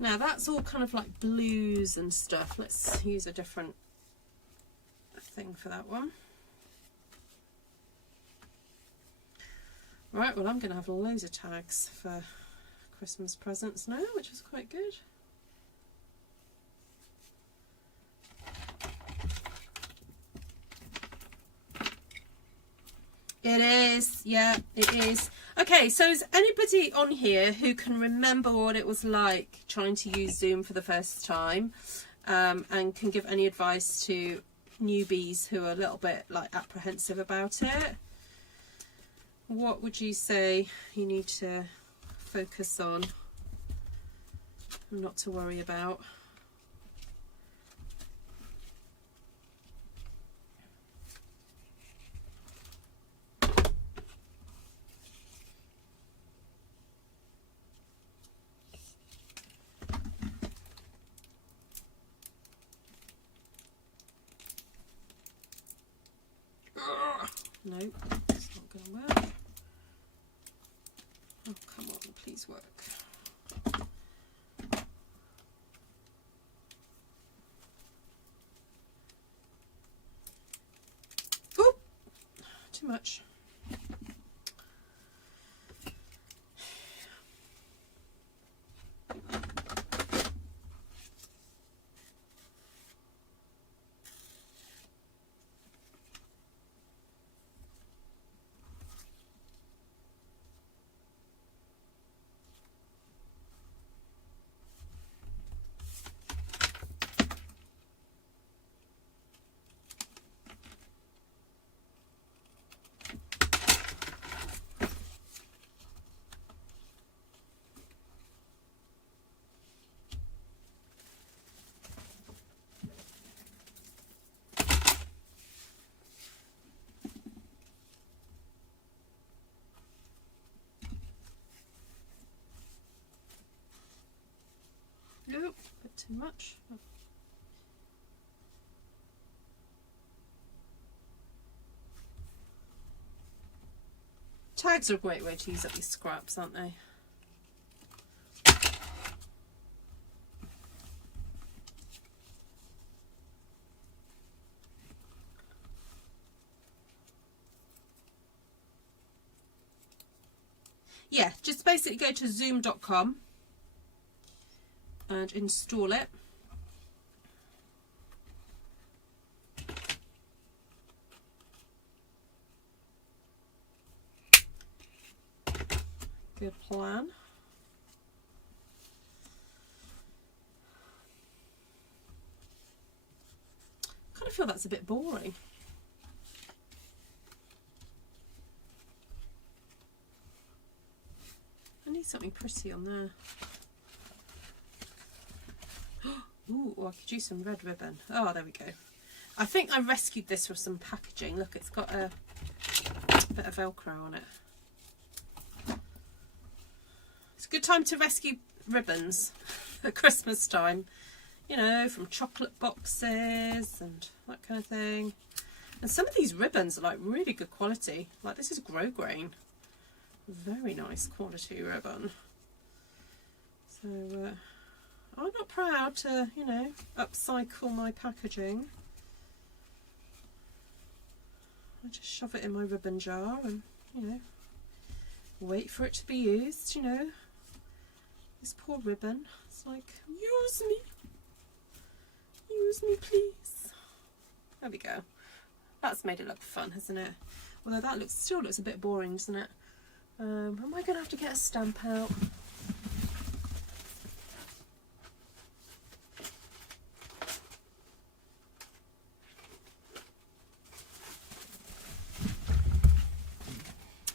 Now that's all kind of like blues and stuff. Let's use a different thing for that one. Right, well I'm going to have loads of tags for Christmas presents now, which is quite good. It is, yeah, it is. Okay, so is anybody on here who can remember what it was like trying to use Zoom for the first time, and can give any advice to newbies who are a little bit like apprehensive about it? What would you say you need to focus on and not to worry about? No, it's not going to work. Oh, come on, please work. Oh, too much. Nope, a bit too much. Oh. Tags are a great way to use up these scraps, aren't they? Yeah, just basically go to zoom.com and install it. Good plan. I kind of feel that's a bit boring. I need something pretty on there. Ooh, I could use some red ribbon. Oh, there we go. I think I rescued this from some packaging. Look, it's got a bit of Velcro on it. It's a good time to rescue ribbons at Christmas time. You know, from chocolate boxes and that kind of thing. And some of these ribbons are like really good quality. Like this is grosgrain. Very nice quality ribbon. So I'm not proud to, you know, upcycle my packaging. I just shove it in my ribbon jar and, you know, wait for it to be used, you know. This poor ribbon. It's like, use me. Use me, please. There we go. That's made it look fun, hasn't it? Although that still looks a bit boring, doesn't it? Am I going to have to get a stamp out?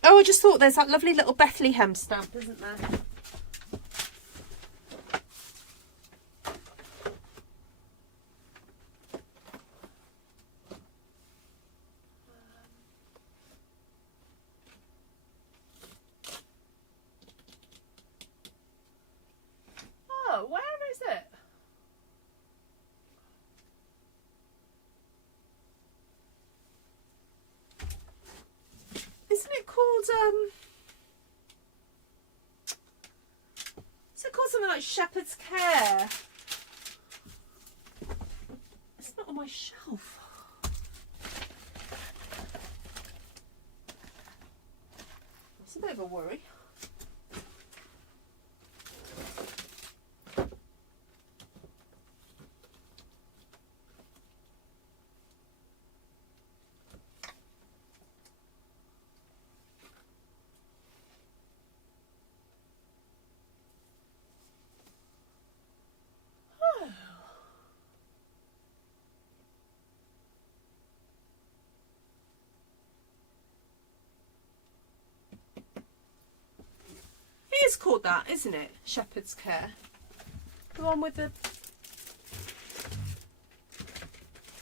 Oh, I just thought there's that lovely little Bethlehem stamp, isn't there? Oh, where is it? Isn't it called, is it called something like Shepherd's Care? It's not on my shelf. That's a bit of a worry. It's called that, isn't it? Shepherd's Care. The one with the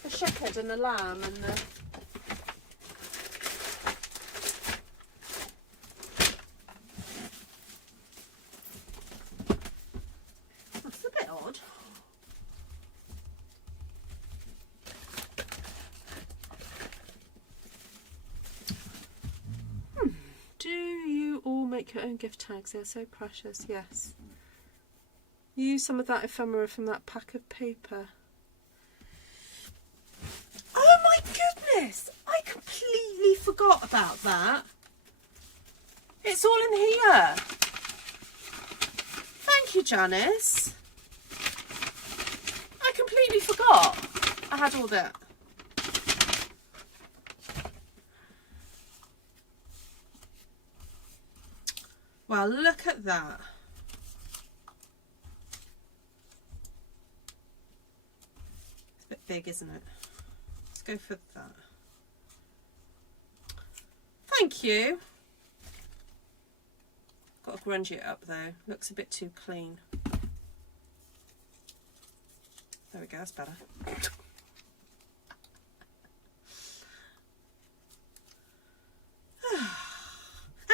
shepherd and the lamb and the... That's a bit odd. Do you all make your own gift tags? They're so precious, yes. Use some of that ephemera from that pack of paper. Oh my goodness! I completely forgot about that. It's all in here. Thank you, Janice. I completely forgot I had all that. Well, look at that. It's a bit big, isn't it? Let's go for that. Thank you. Got to grunge it up though. Looks a bit too clean. There we go, that's better.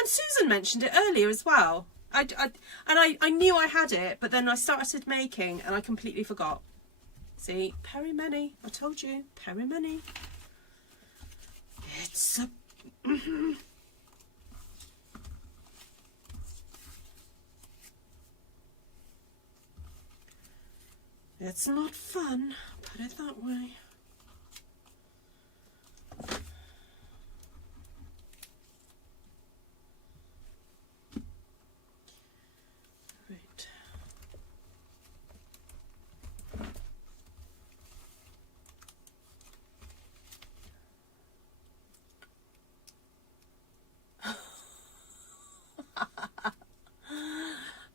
Susan mentioned it earlier as well. I knew I had it, but then I started making and I completely forgot. See, Perimeni. I told you, Perimeni. It's a... It's not fun, put it that way. Right.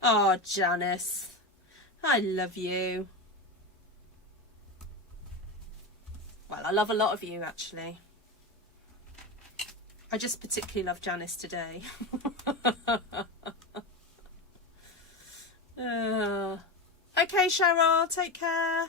Oh, Janice, I love you. Well, I love a lot of you, actually. I just particularly love Janice today. Okay, Cheryl, take care.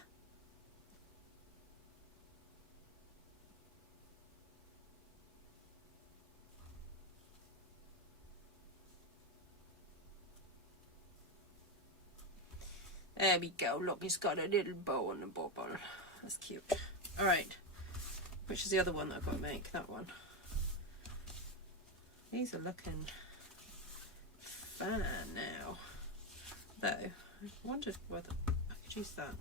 There we go. Look, he's got a little bow on the bobble. That's cute. All right. Which is the other one that I've got to make? That one. These are looking fun now. Though, I wondered whether I could use that.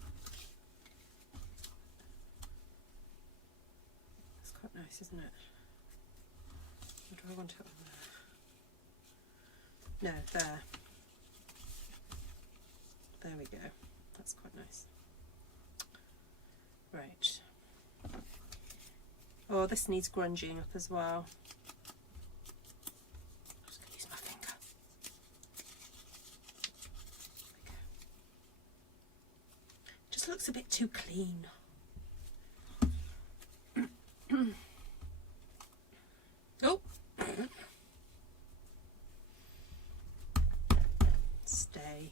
That's quite nice, isn't it? Or do I want it on there? No, there. There we go. That's quite nice. Right. Oh, this needs grunging up as well. I'm just going to use my finger. There we go. Just looks a bit too clean. Oh. Stay.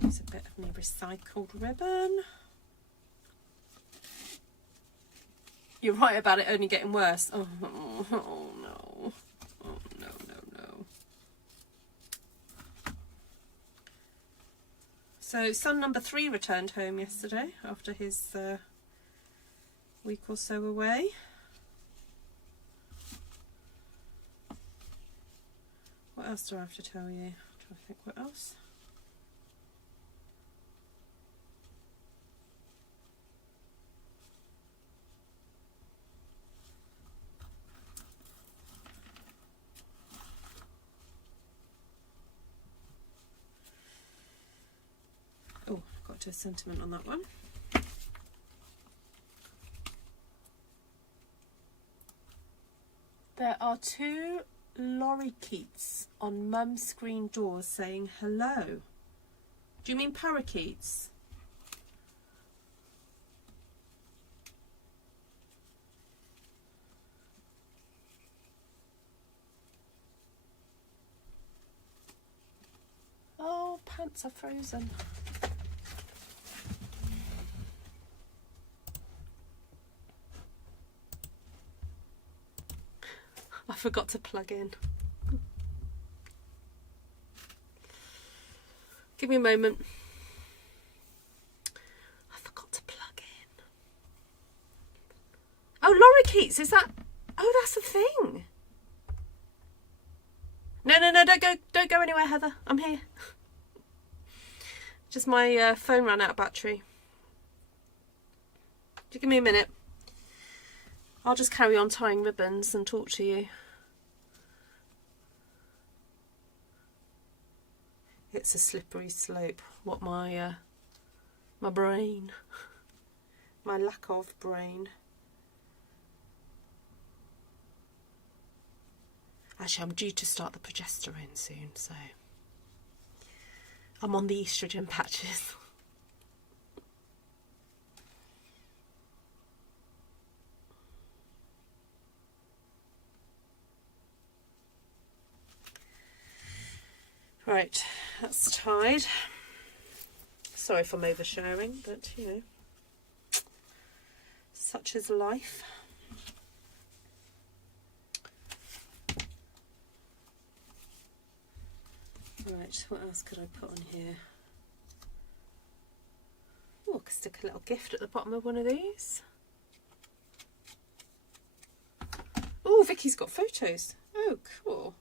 Use a bit of my recycled ribbon. You're right about it only getting worse. Oh, oh no. Oh no, no, no. So son number 3 returned home yesterday after his week or so away. What else do I have to tell you? I'm trying to think what else. Oh, I've got to do a sentiment on that one. There are 2 lorikeets on Mum's screen door saying hello. Do you mean parakeets? Oh, pants are frozen. I forgot to plug in. Give me a moment. I forgot to plug in. Oh, lorikeets, is that? Oh, that's a thing. No, don't go anywhere, Heather. I'm here. Just my phone ran out of battery. Just give me a minute. I'll just carry on tying ribbons and talk to you. It's a slippery slope. What my brain, my lack of brain. Actually, I'm due to start the progesterone soon, so I'm on the estrogen patches. Right, that's tied. Sorry if I'm oversharing, but you know, such is life. Right, what else could I put on here? Oh, I could stick a little gift at the bottom of one of these. Oh, Vicky's got photos. Oh, cool.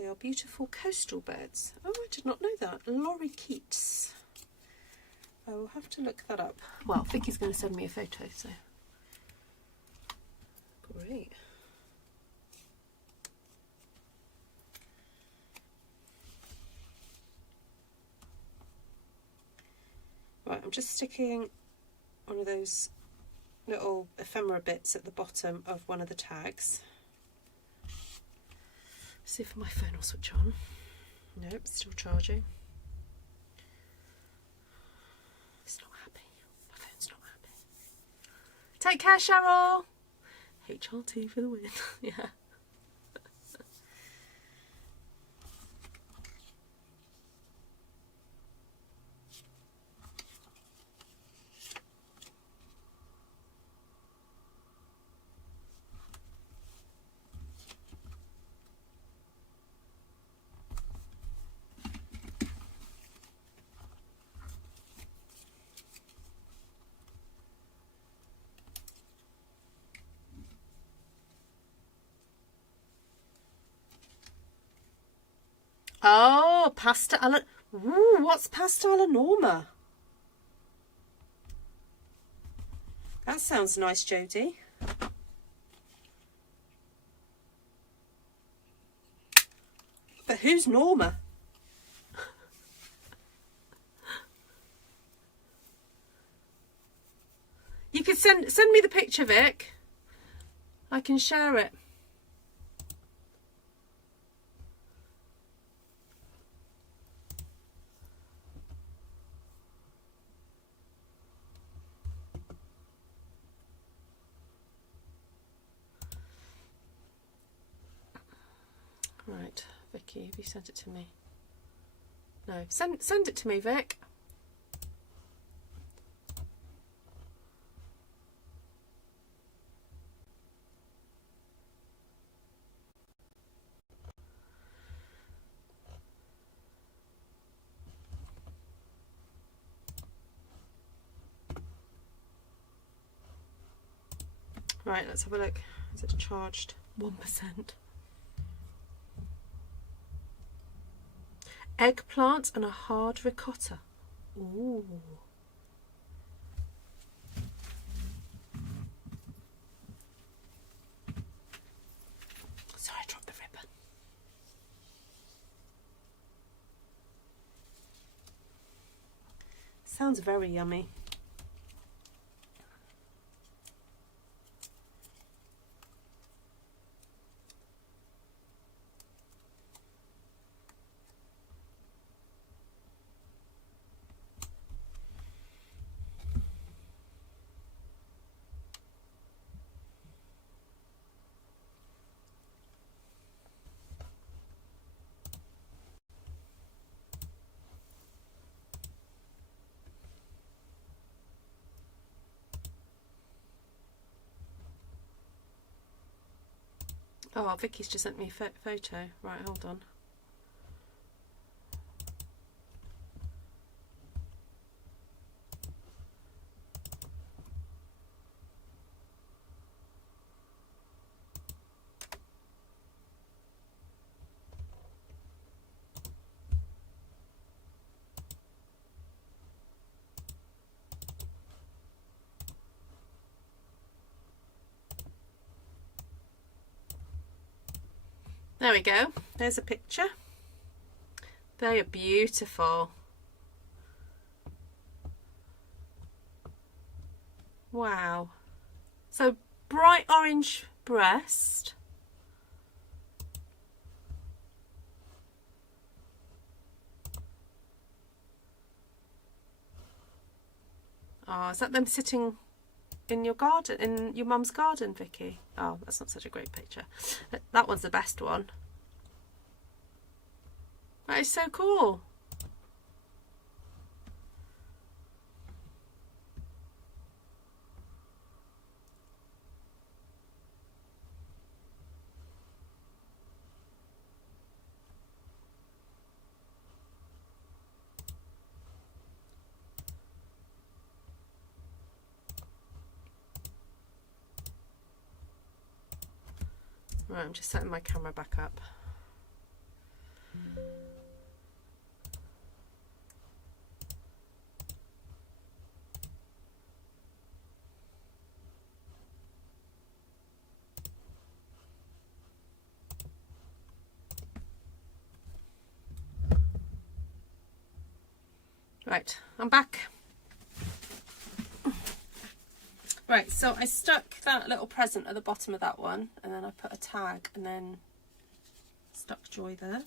They are beautiful coastal birds. Oh, I did not know that. Lorikeets. I will have to look that up. Well, Vicky's going to send me a photo, so great. Right, I'm just sticking one of those little ephemera bits at the bottom of one of the tags. See if my phone will switch on. Nope, still charging. It's not happy. My phone's not happy. Take care, Cheryl. HRT for the win. Yeah. Oh, pasta alla... Ooh, what's pasta alla norma? That sounds nice, Jodie. But who's Norma? You could send me the picture, Vic. I can share it. Right, Vicky, have you sent it to me? No, send it to me, Vic. Right, let's have a look. Is it charged? 1%. Eggplant and a hard ricotta. Ooh. Sorry, I dropped the ribbon. Sounds very yummy. Oh, Vicky's just sent me a photo. Right, hold on. There we go. There's a picture. They are beautiful. Wow. So bright orange breast. Oh, is that them sitting in your garden, in your mum's garden, Vicky? Oh, that's not such a great picture. That one's the best one. That is so cool. Right, I'm just setting my camera back up. Right, I'm back. Right, so I stuck that little present at the bottom of that one, and then I put a tag and then stuck Joy there.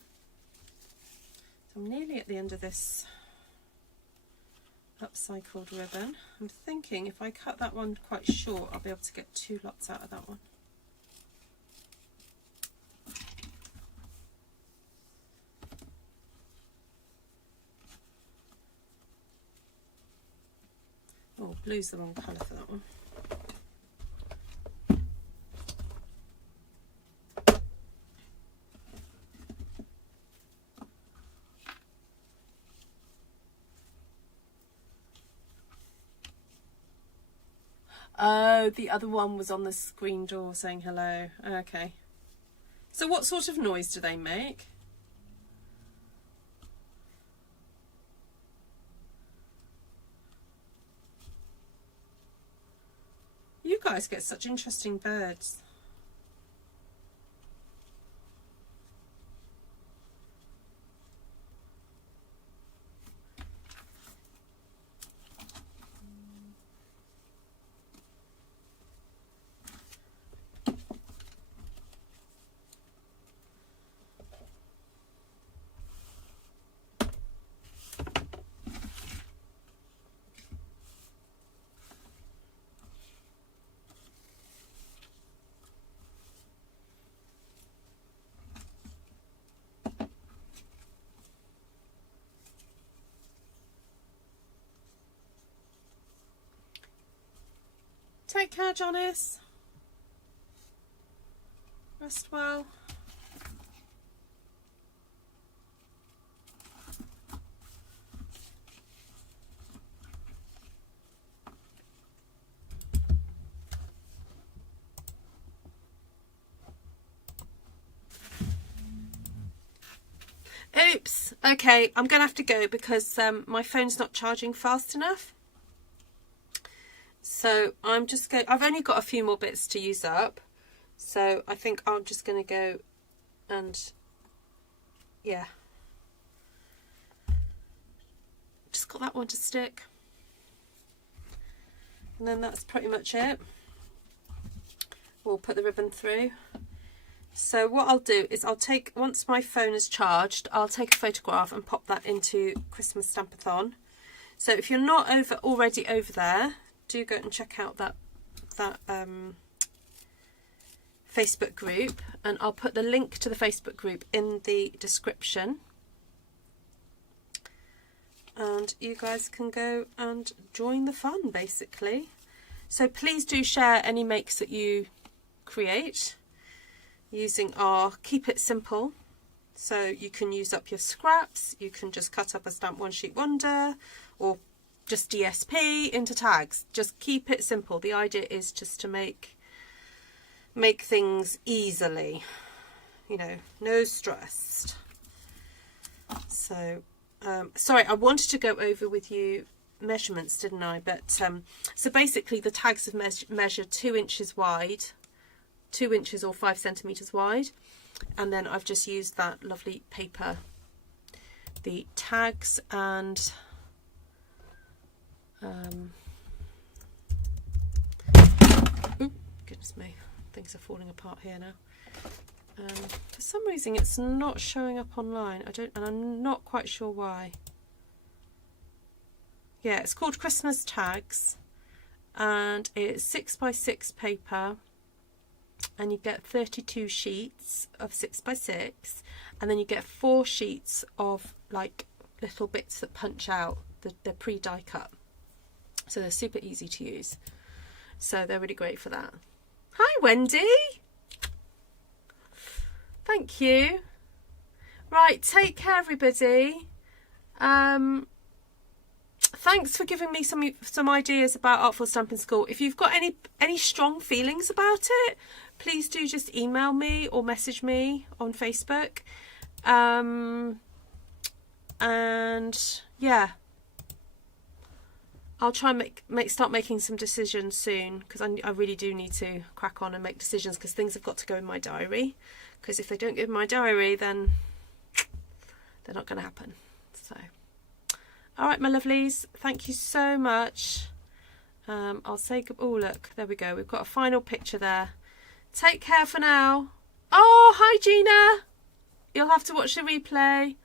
So I'm nearly at the end of this upcycled ribbon. I'm thinking if I cut that one quite short, I'll be able to get 2 lots out of that one. Oh, blue's the wrong colour for that one. Oh, the other one was on the screen door saying hello. Okay. So what sort of noise do they make? You guys get such interesting birds. Take care, Janice. Rest well. Oops. Okay, I'm going to have to go because my phone's not charging fast enough. So I'm just going, I've only got a few more bits to use up. So I think I'm just going to go and, yeah. Just got that one to stick. And then that's pretty much it. We'll put the ribbon through. So what I'll do is I'll take, once my phone is charged, I'll take a photograph and pop that into Christmas Stampathon. So if you're not already over there, do go and check out that Facebook group, and I'll put the link to the Facebook group in the description. And you guys can go and join the fun, basically. So please do share any makes that you create using our Keep It Simple. So you can use up your scraps, you can just cut up a Stamp One Sheet Wonder or just DSP into tags. Just keep it simple. The idea is just to make things easily, you know, no stressed. So sorry, I wanted to go over with you measurements, didn't I? But so basically the tags have measured 2 inches wide, 2 inches or 5 centimeters wide, and then I've just used that lovely paper, the tags, and ooh, goodness me, things are falling apart here now. For some reason it's not showing up online. And I'm not quite sure why. Yeah, it's called Christmas Tags, and it's 6x6 paper, and you get 32 sheets of 6x6, and then you get 4 sheets of like little bits that punch out. They're pre-die cut, so they're super easy to use. So they're really great for that. Hi Wendy, thank you. Right, take care everybody. Thanks for giving me some ideas about Artful Stampin' School. If you've got any strong feelings about it, please do just email me or message me on Facebook. And yeah, I'll try and start making some decisions soon, because I really do need to crack on and make decisions, because things have got to go in my diary, because if they don't go in my diary then they're not going to happen. So All right, my lovelies, thank you so much. I'll say, oh look, there we go. We've got a final picture there. Take care for now. Oh, hi Gina. You'll have to watch the replay.